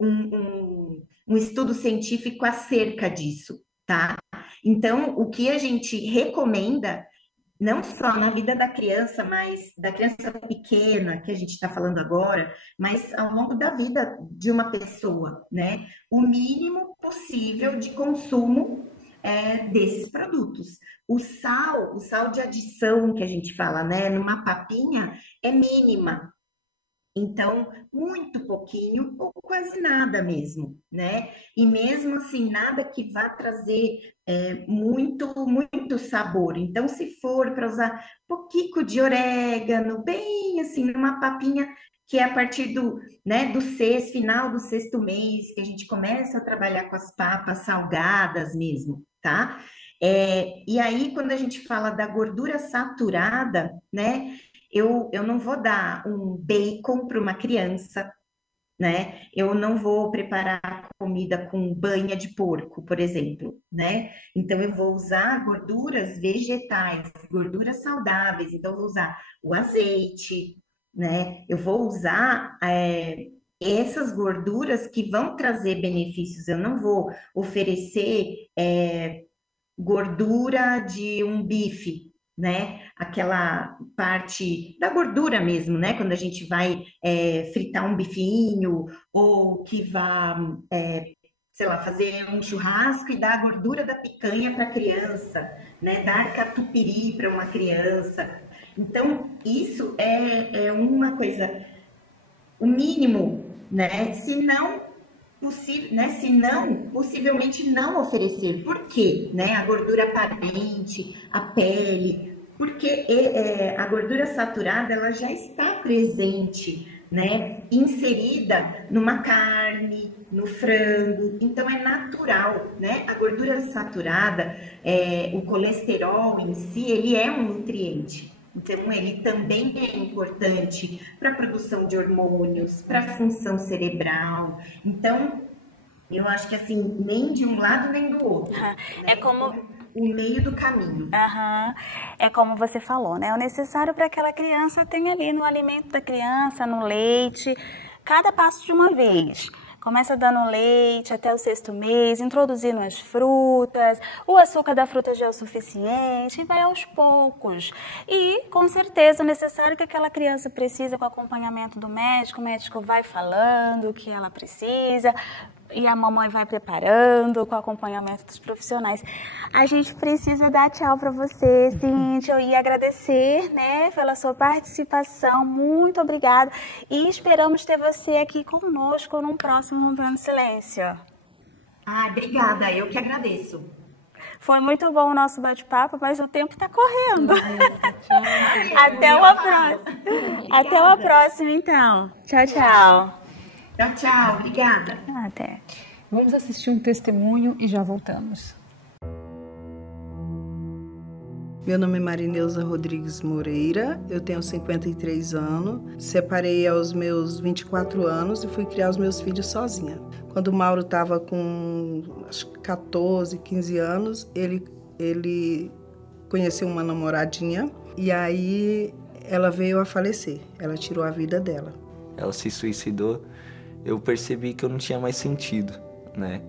um estudo científico acerca disso, tá? Então, o que a gente recomenda, não só na vida da criança, mas da criança pequena, que a gente está falando agora, mas ao longo da vida de uma pessoa, né? O mínimo possível de consumo desses produtos. O sal de adição que a gente fala, né? Numa papinha é mínima. Então, muito pouquinho ou quase nada mesmo, né? E mesmo assim, nada que vá trazer muito sabor. Então, se for para usar pouquinho de orégano, bem assim, numa papinha que é a partir do final do sexto mês, que a gente começa a trabalhar com as papas salgadas mesmo, tá? E aí, quando a gente fala da gordura saturada, né? Eu não vou dar um bacon para uma criança, né? Eu não vou preparar comida com banha de porco, por exemplo, né? Então eu vou usar gorduras vegetais, gorduras saudáveis. Então eu vou usar o azeite, né? Eu vou usar essas gorduras que vão trazer benefícios. Eu não vou oferecer gordura de um bife, né? Aquela parte da gordura mesmo, né? Quando a gente vai fritar um bifinho ou que vá, sei lá, fazer um churrasco e dar a gordura da picanha para a criança, né? Dar catupiry para uma criança. Então, isso é uma coisa, o mínimo, né? Se não, possivelmente não oferecer. Por quê? Né? A gordura aparente, a pele, porque a gordura saturada ela já está presente, né? Inserida numa carne, no frango, então é natural, né? A gordura saturada, o colesterol em si, ele é um nutriente. Então, ele também é importante para a produção de hormônios, para a função cerebral. Então, eu acho que assim, nem de um lado nem do outro. Né? É como o meio do caminho. É como você falou, né? O necessário para aquela criança tem ali no alimento da criança, no leite, cada passo de uma vez. Começa dando leite até o sexto mês, introduzindo as frutas, o açúcar da fruta já é o suficiente, e vai aos poucos. E, com certeza, o necessário que aquela criança precisa com acompanhamento do médico, o médico vai falando o que ela precisa, e a mamãe vai preparando com o acompanhamento dos profissionais. A gente precisa dar tchau para você, Cíntia, e agradecer, né, pela sua participação. Muito obrigada. E esperamos ter você aqui conosco num próximo Rompendo Silêncio. Obrigada. Eu que agradeço. Foi muito bom o nosso bate-papo, mas o tempo está correndo. Até uma próxima. Até uma próxima, então. Tchau, tchau. Tchau, tchau. Obrigada. Até. Vamos assistir um testemunho e já voltamos. Meu nome é Marineuza Rodrigues Moreira, eu tenho 53 anos, separei aos meus 24 anos e fui criar os meus filhos sozinha. Quando o Mauro estava com acho, 14, 15 anos, ele conheceu uma namoradinha e aí ela veio a falecer, ela tirou a vida dela. Ela se suicidou, eu percebi que eu não tinha mais sentido, né?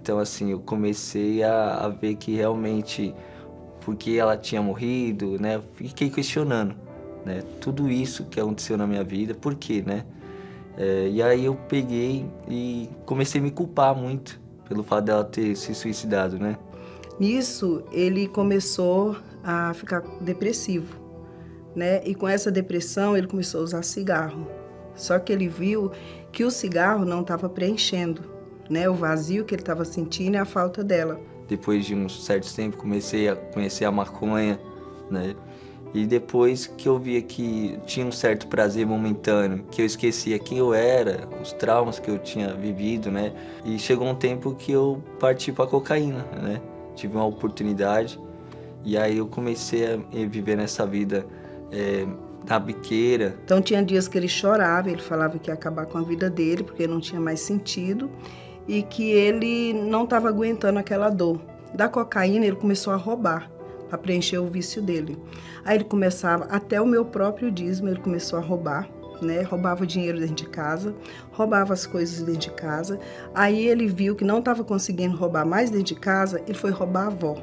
Então, assim, eu comecei a ver que realmente, porque ela tinha morrido, né? Fiquei questionando, né? Tudo isso que aconteceu na minha vida, por quê, né? E aí eu peguei e comecei a me culpar muito pelo fato dela ter se suicidado, né? Nisso, ele começou a ficar depressivo, né? E com essa depressão, ele começou a usar cigarro. Só que ele viu que o cigarro não estava preenchendo, né? O vazio que ele estava sentindo e a falta dela. Depois de um certo tempo, comecei a conhecer a maconha, né? E depois que eu via que tinha um certo prazer momentâneo, que eu esquecia quem eu era, os traumas que eu tinha vivido, né? E chegou um tempo que eu parti para a cocaína, né? Tive uma oportunidade e aí eu comecei a viver nessa vida na biqueira. Então tinha dias que ele chorava, ele falava que ia acabar com a vida dele porque não tinha mais sentido e que ele não estava aguentando aquela dor. Da cocaína ele começou a roubar para preencher o vício dele. Aí ele começava, até o meu próprio dízimo, ele começou a roubar, né? Roubava dinheiro dentro de casa, roubava as coisas dentro de casa. Aí ele viu que não estava conseguindo roubar mais dentro de casa, ele foi roubar a avó.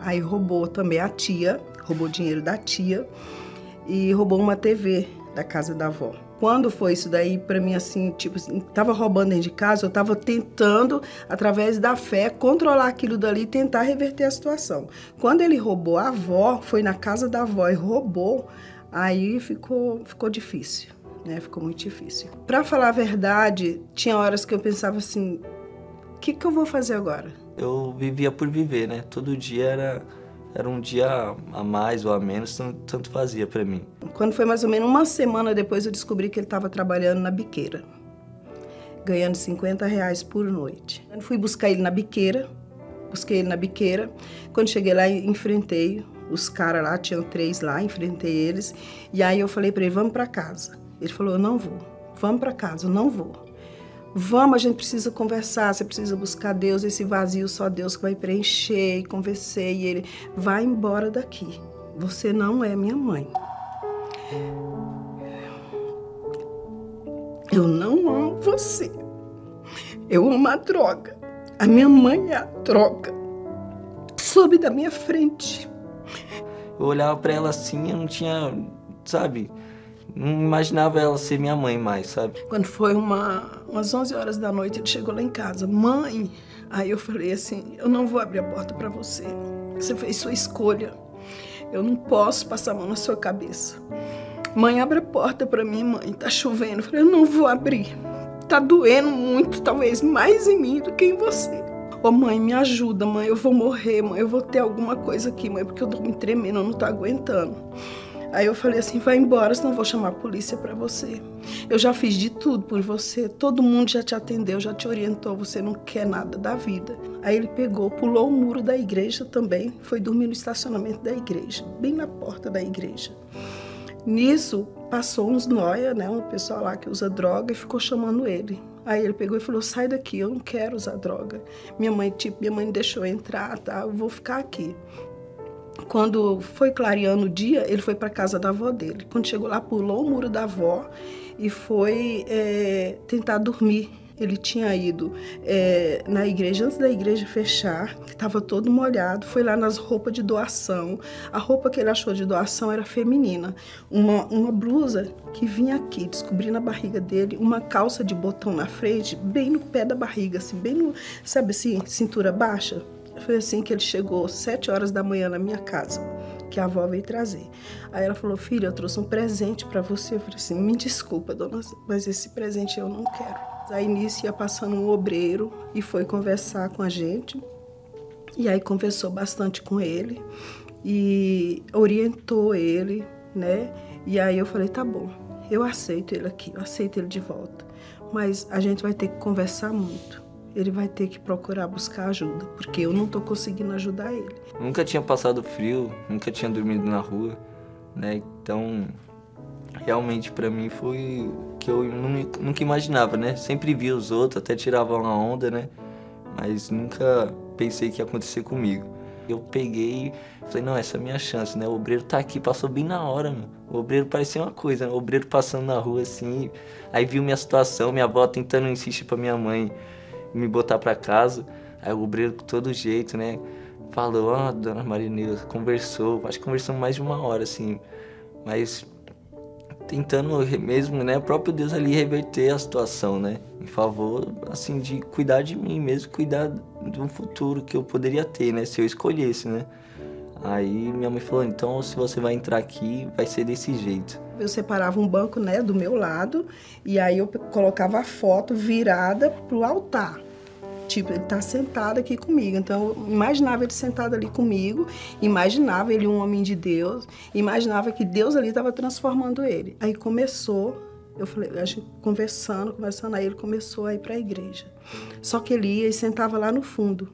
Aí roubou também a tia, roubou dinheiro da tia e roubou uma TV da casa da avó. Quando foi isso daí, para mim, assim, tipo, tava roubando dentro de casa, eu tava tentando, através da fé, controlar aquilo dali e tentar reverter a situação. Quando ele roubou a avó, foi na casa da avó e roubou, aí ficou difícil, né? Ficou muito difícil. Para falar a verdade, tinha horas que eu pensava assim, o que eu vou fazer agora? Eu vivia por viver, né? Todo dia era um dia a mais ou a menos, tanto fazia para mim. Quando foi mais ou menos uma semana depois, eu descobri que ele estava trabalhando na biqueira, ganhando R$50 por noite. Eu fui buscar ele na biqueira, Quando cheguei lá, enfrentei os caras lá, tinham 3 lá, enfrentei eles. E aí eu falei para ele, vamos para casa. Ele falou, eu não vou. Vamos para casa, eu não vou. Vamos, a gente precisa conversar, você precisa buscar Deus, esse vazio só Deus que vai preencher. E conversei, e ele, vai embora daqui, você não é minha mãe. Eu não amo você, eu amo a droga, a minha mãe é a droga, sobe da minha frente. Eu olhava pra ela assim, eu não tinha, sabe... Não imaginava ela ser minha mãe mais, sabe? Quando foi umas 11 horas da noite, ele chegou lá em casa. Mãe! Aí eu falei assim, eu não vou abrir a porta pra você. Você fez sua escolha. Eu não posso passar a mão na sua cabeça. Mãe, abre a porta pra mim, mãe. Tá chovendo. Eu falei, eu não vou abrir. Tá doendo muito, talvez mais em mim do que em você. Ô, mãe, me ajuda, mãe. Eu vou morrer, mãe. Eu vou ter alguma coisa aqui, mãe, porque eu tô me tremendo, eu não tô aguentando. Aí eu falei assim, vai embora, senão eu vou chamar a polícia pra você. Eu já fiz de tudo por você, todo mundo já te atendeu, já te orientou, você não quer nada da vida. Aí ele pegou, pulou o muro da igreja também, foi dormir no estacionamento da igreja, bem na porta da igreja. Nisso, passou uns nóia, né, um pessoal lá que usa droga e ficou chamando ele. Aí ele pegou e falou, sai daqui, eu não quero usar droga. Minha mãe deixou eu entrar, tá, eu vou ficar aqui. Quando foi clareando o dia, ele foi para casa da avó dele. Quando chegou lá, pulou o muro da avó e foi tentar dormir. Ele tinha ido na igreja, antes da igreja fechar, que estava todo molhado, foi lá nas roupas de doação. A roupa que ele achou de doação era feminina. Uma blusa que vinha aqui, descobrindo a barriga dele, uma calça de botão na frente, bem no pé da barriga, assim, bem no, sabe assim, cintura baixa. Foi assim que ele chegou, 7 horas da manhã na minha casa, que a avó veio trazer. Aí ela falou, filha, eu trouxe um presente para você. Eu falei assim, me desculpa, dona, mas esse presente eu não quero. Aí nisso ia passando um obreiro e foi conversar com a gente. E aí conversou bastante com ele e orientou ele, né? E aí eu falei, tá bom, eu aceito ele aqui, eu aceito ele de volta. Mas a gente vai ter que conversar muito. Ele vai ter que procurar buscar ajuda, porque eu não tô conseguindo ajudar ele. Nunca tinha passado frio, nunca tinha dormido na rua, né? Então, realmente pra mim foi o que eu nunca imaginava, né? Sempre via os outros, até tirava uma onda, né? Mas nunca pensei que ia acontecer comigo. Eu peguei e falei, não, essa é a minha chance, né? O obreiro tá aqui, passou bem na hora, mano. O obreiro parecia uma coisa, né? O obreiro passando na rua assim, aí viu minha situação, minha avó tentando insistir pra minha mãe me botar pra casa. Aí o obreiro com todo jeito, né? Falou, dona Marineuza, conversou. Acho que conversamos mais de 1 hora, assim. Mas tentando mesmo, né, o próprio Deus ali reverter a situação, né, em favor, assim, de cuidar de mim mesmo, cuidar de um futuro que eu poderia ter, né, se eu escolhesse, né. Aí minha mãe falou, então se você vai entrar aqui, vai ser desse jeito. Eu separava um banco, né, do meu lado, e aí eu colocava a foto virada pro altar. Tipo, ele tá sentado aqui comigo. Então, eu imaginava ele sentado ali comigo, imaginava ele um homem de Deus, imaginava que Deus ali estava transformando ele. Aí começou, eu falei, a gente conversando, aí ele começou a ir para a igreja. Só que ele ia e sentava lá no fundo.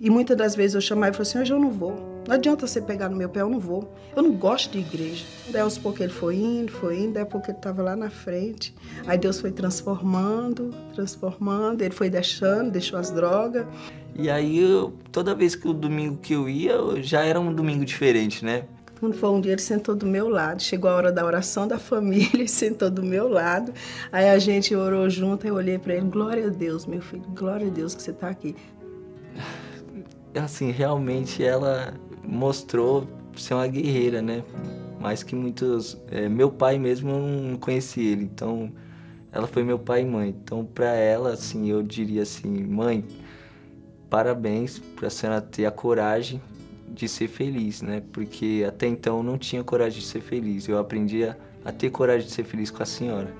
E muitas das vezes eu chamava e falava assim, hoje eu não vou. Não adianta você pegar no meu pé, eu não vou. Eu não gosto de igreja. Daí aos poucos ele foi indo, daí a pouco ele estava lá na frente. Aí Deus foi transformando, ele foi deixou as drogas. E aí, toda vez que o domingo que eu ia, já era um domingo diferente, né? Quando foi um dia, ele sentou do meu lado. Chegou a hora da oração da família, ele sentou do meu lado. Aí a gente orou junto, eu olhei para ele, glória a Deus, meu filho, glória a Deus que você está aqui. Assim, realmente ela mostrou ser uma guerreira, né? Mais que muitos... meu pai mesmo, eu não conheci ele, então ela foi meu pai e mãe. Então, para ela, assim, eu diria assim, mãe, parabéns por a senhora ter a coragem de ser feliz, né? Porque até então eu não tinha coragem de ser feliz. Eu aprendi a ter coragem de ser feliz com a senhora.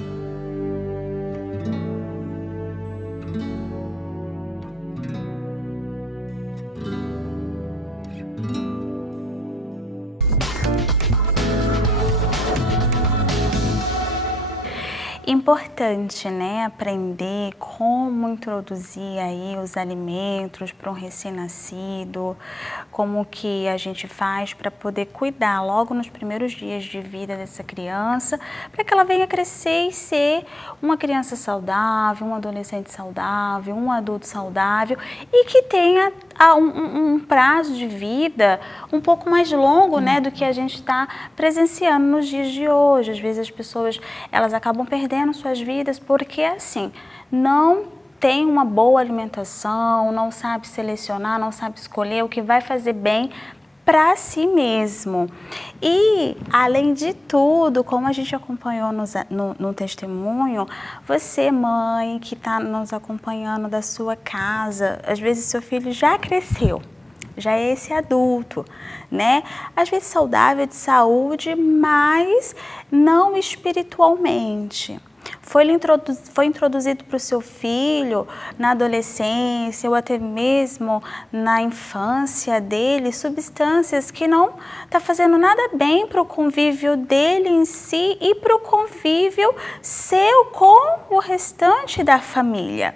Importante, né, aprender como introduzir aí os alimentos para um recém-nascido, como que a gente faz para poder cuidar logo nos primeiros dias de vida dessa criança, para que ela venha crescer e ser uma criança saudável, um adolescente saudável, um adulto saudável e que tenha um prazo de vida um pouco mais longo, né, do que a gente está presenciando nos dias de hoje. Às vezes as pessoas, elas acabam perdendo suas vidas porque, assim, não tem uma boa alimentação, não sabe selecionar, não sabe escolher o que vai fazer bem para si mesmo. E, além de tudo, como a gente acompanhou no testemunho, você, mãe, que está nos acompanhando da sua casa, às vezes seu filho já cresceu, já é esse adulto, né? Às vezes saudável, de saúde, mas não espiritualmente. Foi introduzido para o seu filho na adolescência ou até mesmo na infância dele substâncias que não tá fazendo nada bem para o convívio dele em si e para o convívio seu com o restante da família.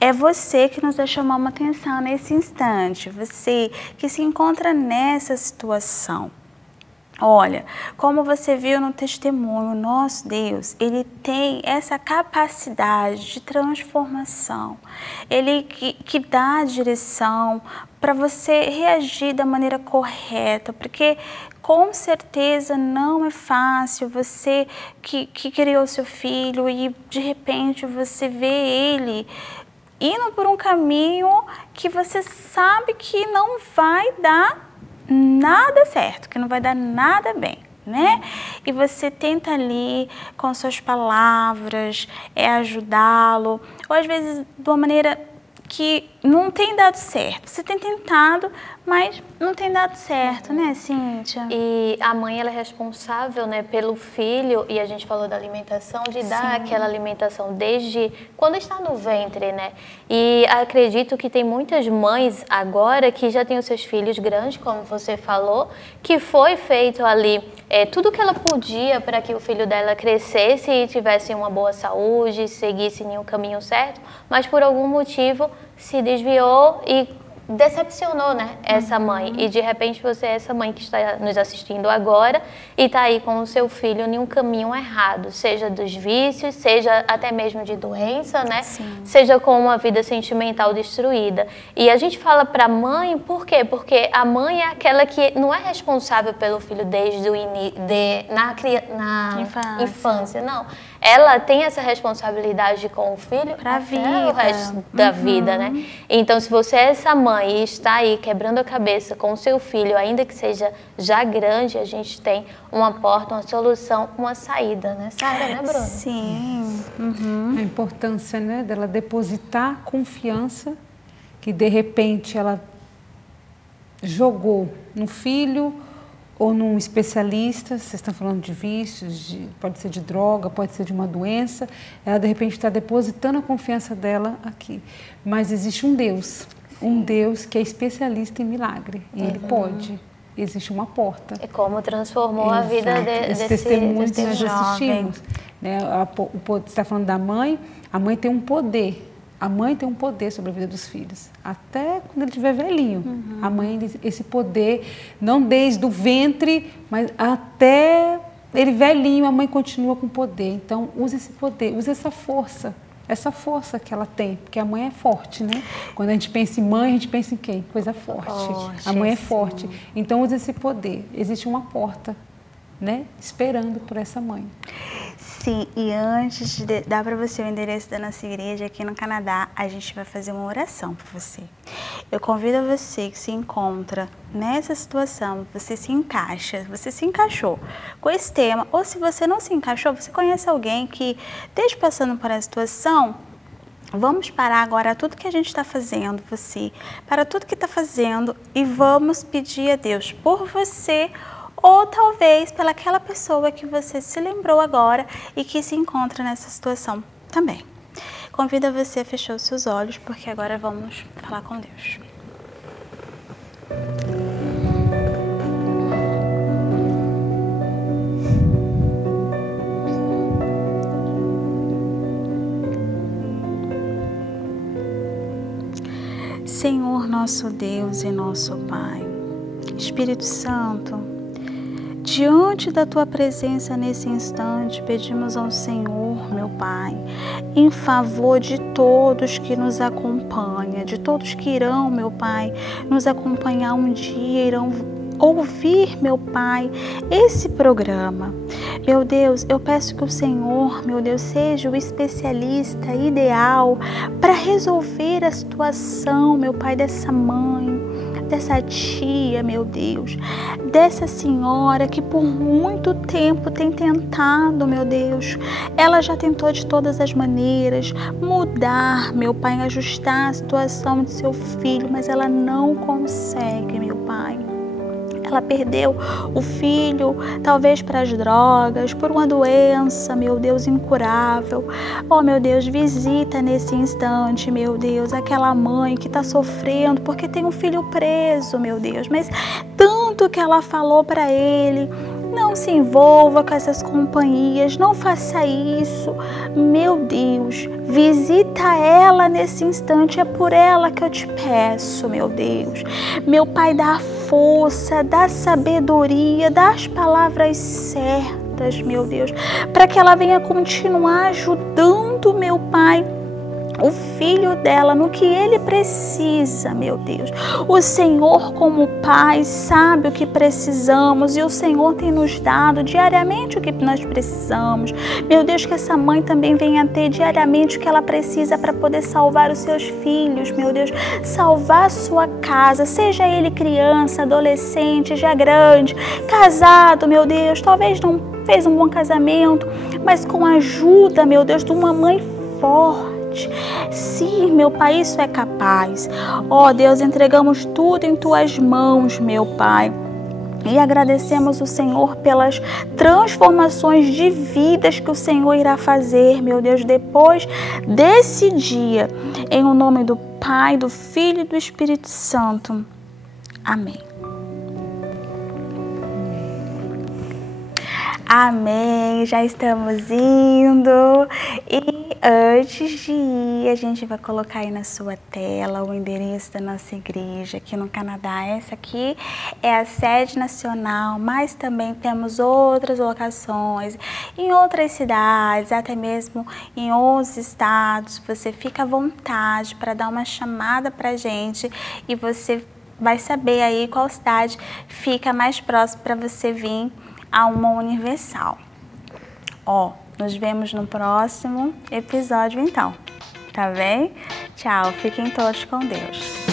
É você que nos vai chamar uma atenção nesse instante, você que se encontra nessa situação. Olha, como você viu no testemunho, nosso Deus, Ele tem essa capacidade de transformação. Ele que dá a direção para você reagir da maneira correta, porque com certeza não é fácil você que criou seu filho e de repente você vê ele indo por um caminho que você sabe que não vai dar nada certo, que não vai dar nada bem, né? E você tenta ali com suas palavras ajudá-lo, ou às vezes de uma maneira que não tem dado certo. Você tem tentado, mas não tem dado certo, né, Cíntia? E a mãe, ela é responsável, né, pelo filho, e a gente falou da alimentação, de dar aquela alimentação desde quando está no ventre, né? E acredito que tem muitas mães agora que já têm os seus filhos grandes, como você falou, que foi feito ali tudo o que ela podia para que o filho dela crescesse e tivesse uma boa saúde, seguisse em um caminho certo, mas por algum motivo se desviou e decepcionou, né, essa mãe. E de repente você é essa mãe que está nos assistindo agora e está aí com o seu filho em um caminho errado, seja dos vícios, seja até mesmo de doença, né? Seja com uma vida sentimental destruída. E a gente fala para a mãe, por quê? Porque a mãe é aquela que não é responsável pelo filho desde o na infância, não. ela tem essa responsabilidade com o filho Pra até vida. o resto da vida, né? Então, se você é essa mãe e está aí quebrando a cabeça com o seu filho, ainda que seja já grande, a gente tem uma porta, uma solução, uma saída, né, Sara, né, Bruna? Sim. A importância, né, dela depositar confiança, que de repente ela jogou no filho ou num especialista. Vocês estão falando de vícios, pode ser de droga, pode ser de uma doença. Ela de repente está depositando a confiança dela aqui. Mas existe um Deus que é especialista em milagre. E Ele pode. Existe uma porta. E como transformou a vida Esse desse testemunho que nós jovem. assistimos. Né? Você está falando da mãe, a mãe tem um poder. A mãe tem um poder sobre a vida dos filhos. Até quando ele estiver velhinho. A mãe, esse poder, não desde o ventre, mas até ele velhinho, a mãe continua com poder. Então, use esse poder, use essa força que ela tem, porque a mãe é forte, né? Quando a gente pensa em mãe, a gente pensa em quem? Coisa forte. A mãe é forte. Então, use esse poder. Existe uma porta, né? Esperando por essa mãe. Sim, e antes de dar para você o endereço da nossa igreja aqui no Canadá, a gente vai fazer uma oração por você. Eu convido você que se encontra nessa situação, você se encaixou com esse tema, ou se você não se encaixou, você conhece alguém que esteja passando por essa situação, vamos parar agora tudo que a gente está fazendo, para tudo que está fazendo, e vamos pedir a Deus por você, ou talvez pelaquela pessoa que você se lembrou agora e que se encontra nessa situação também. Convido você a fechar os seus olhos, porque agora vamos falar com Deus. Senhor, nosso Deus e nosso Pai, Espírito Santo, diante da Tua presença nesse instante, pedimos ao Senhor, meu Pai, em favor de todos que nos acompanham, de todos que irão, meu Pai, nos acompanhar um dia, irão ouvir, meu Pai, esse programa. Meu Deus, eu peço que o Senhor, meu Deus, seja o especialista ideal para resolver a situação, meu Pai, dessa mãe, dessa tia, meu Deus, dessa senhora que por muito tempo tem tentado, meu Deus, ela já tentou de todas as maneiras mudar, meu Pai, ajustar a situação de seu filho, mas ela não consegue, meu Pai. Ela perdeu o filho, talvez para as drogas, por uma doença, meu Deus, incurável. Oh, meu Deus, visita nesse instante, meu Deus, aquela mãe que está sofrendo porque tem um filho preso, meu Deus. Mas tanto que ela falou para ele, não se envolva com essas companhias, não faça isso. Meu Deus, visita ela nesse instante, é por ela que eu te peço, meu Deus. Meu Pai, dá força, dá sabedoria, dá as palavras certas, meu Deus, para que ela venha continuar ajudando, meu Pai, o filho dela no que ele precisa, meu Deus. O Senhor, como Pai, sabe o que precisamos e o Senhor tem nos dado diariamente o que nós precisamos. Meu Deus, que essa mãe também venha ter diariamente o que ela precisa para poder salvar os seus filhos, meu Deus, salvar a sua casa, seja ele criança, adolescente, já grande, casado, meu Deus, talvez não fez um bom casamento, mas com a ajuda, meu Deus, de uma mãe forte. Sim, meu Pai, isso é capaz. Ó Deus, entregamos tudo em Tuas mãos, meu Pai. E agradecemos o Senhor pelas transformações de vidas que o Senhor irá fazer, meu Deus, depois desse dia. Em o nome do Pai, do Filho e do Espírito Santo. Amém. Amém, já estamos indo. E antes de ir, a gente vai colocar aí na sua tela o endereço da nossa igreja aqui no Canadá. Essa aqui é a sede nacional, mas também temos outras locações em outras cidades, até mesmo em outros estados. Você fica à vontade para dar uma chamada para a gente e você vai saber aí qual cidade fica mais próximo para você vir a uma Universal. Ó, Nos vemos no próximo episódio então, tá bem? Tchau, fiquem todos com Deus.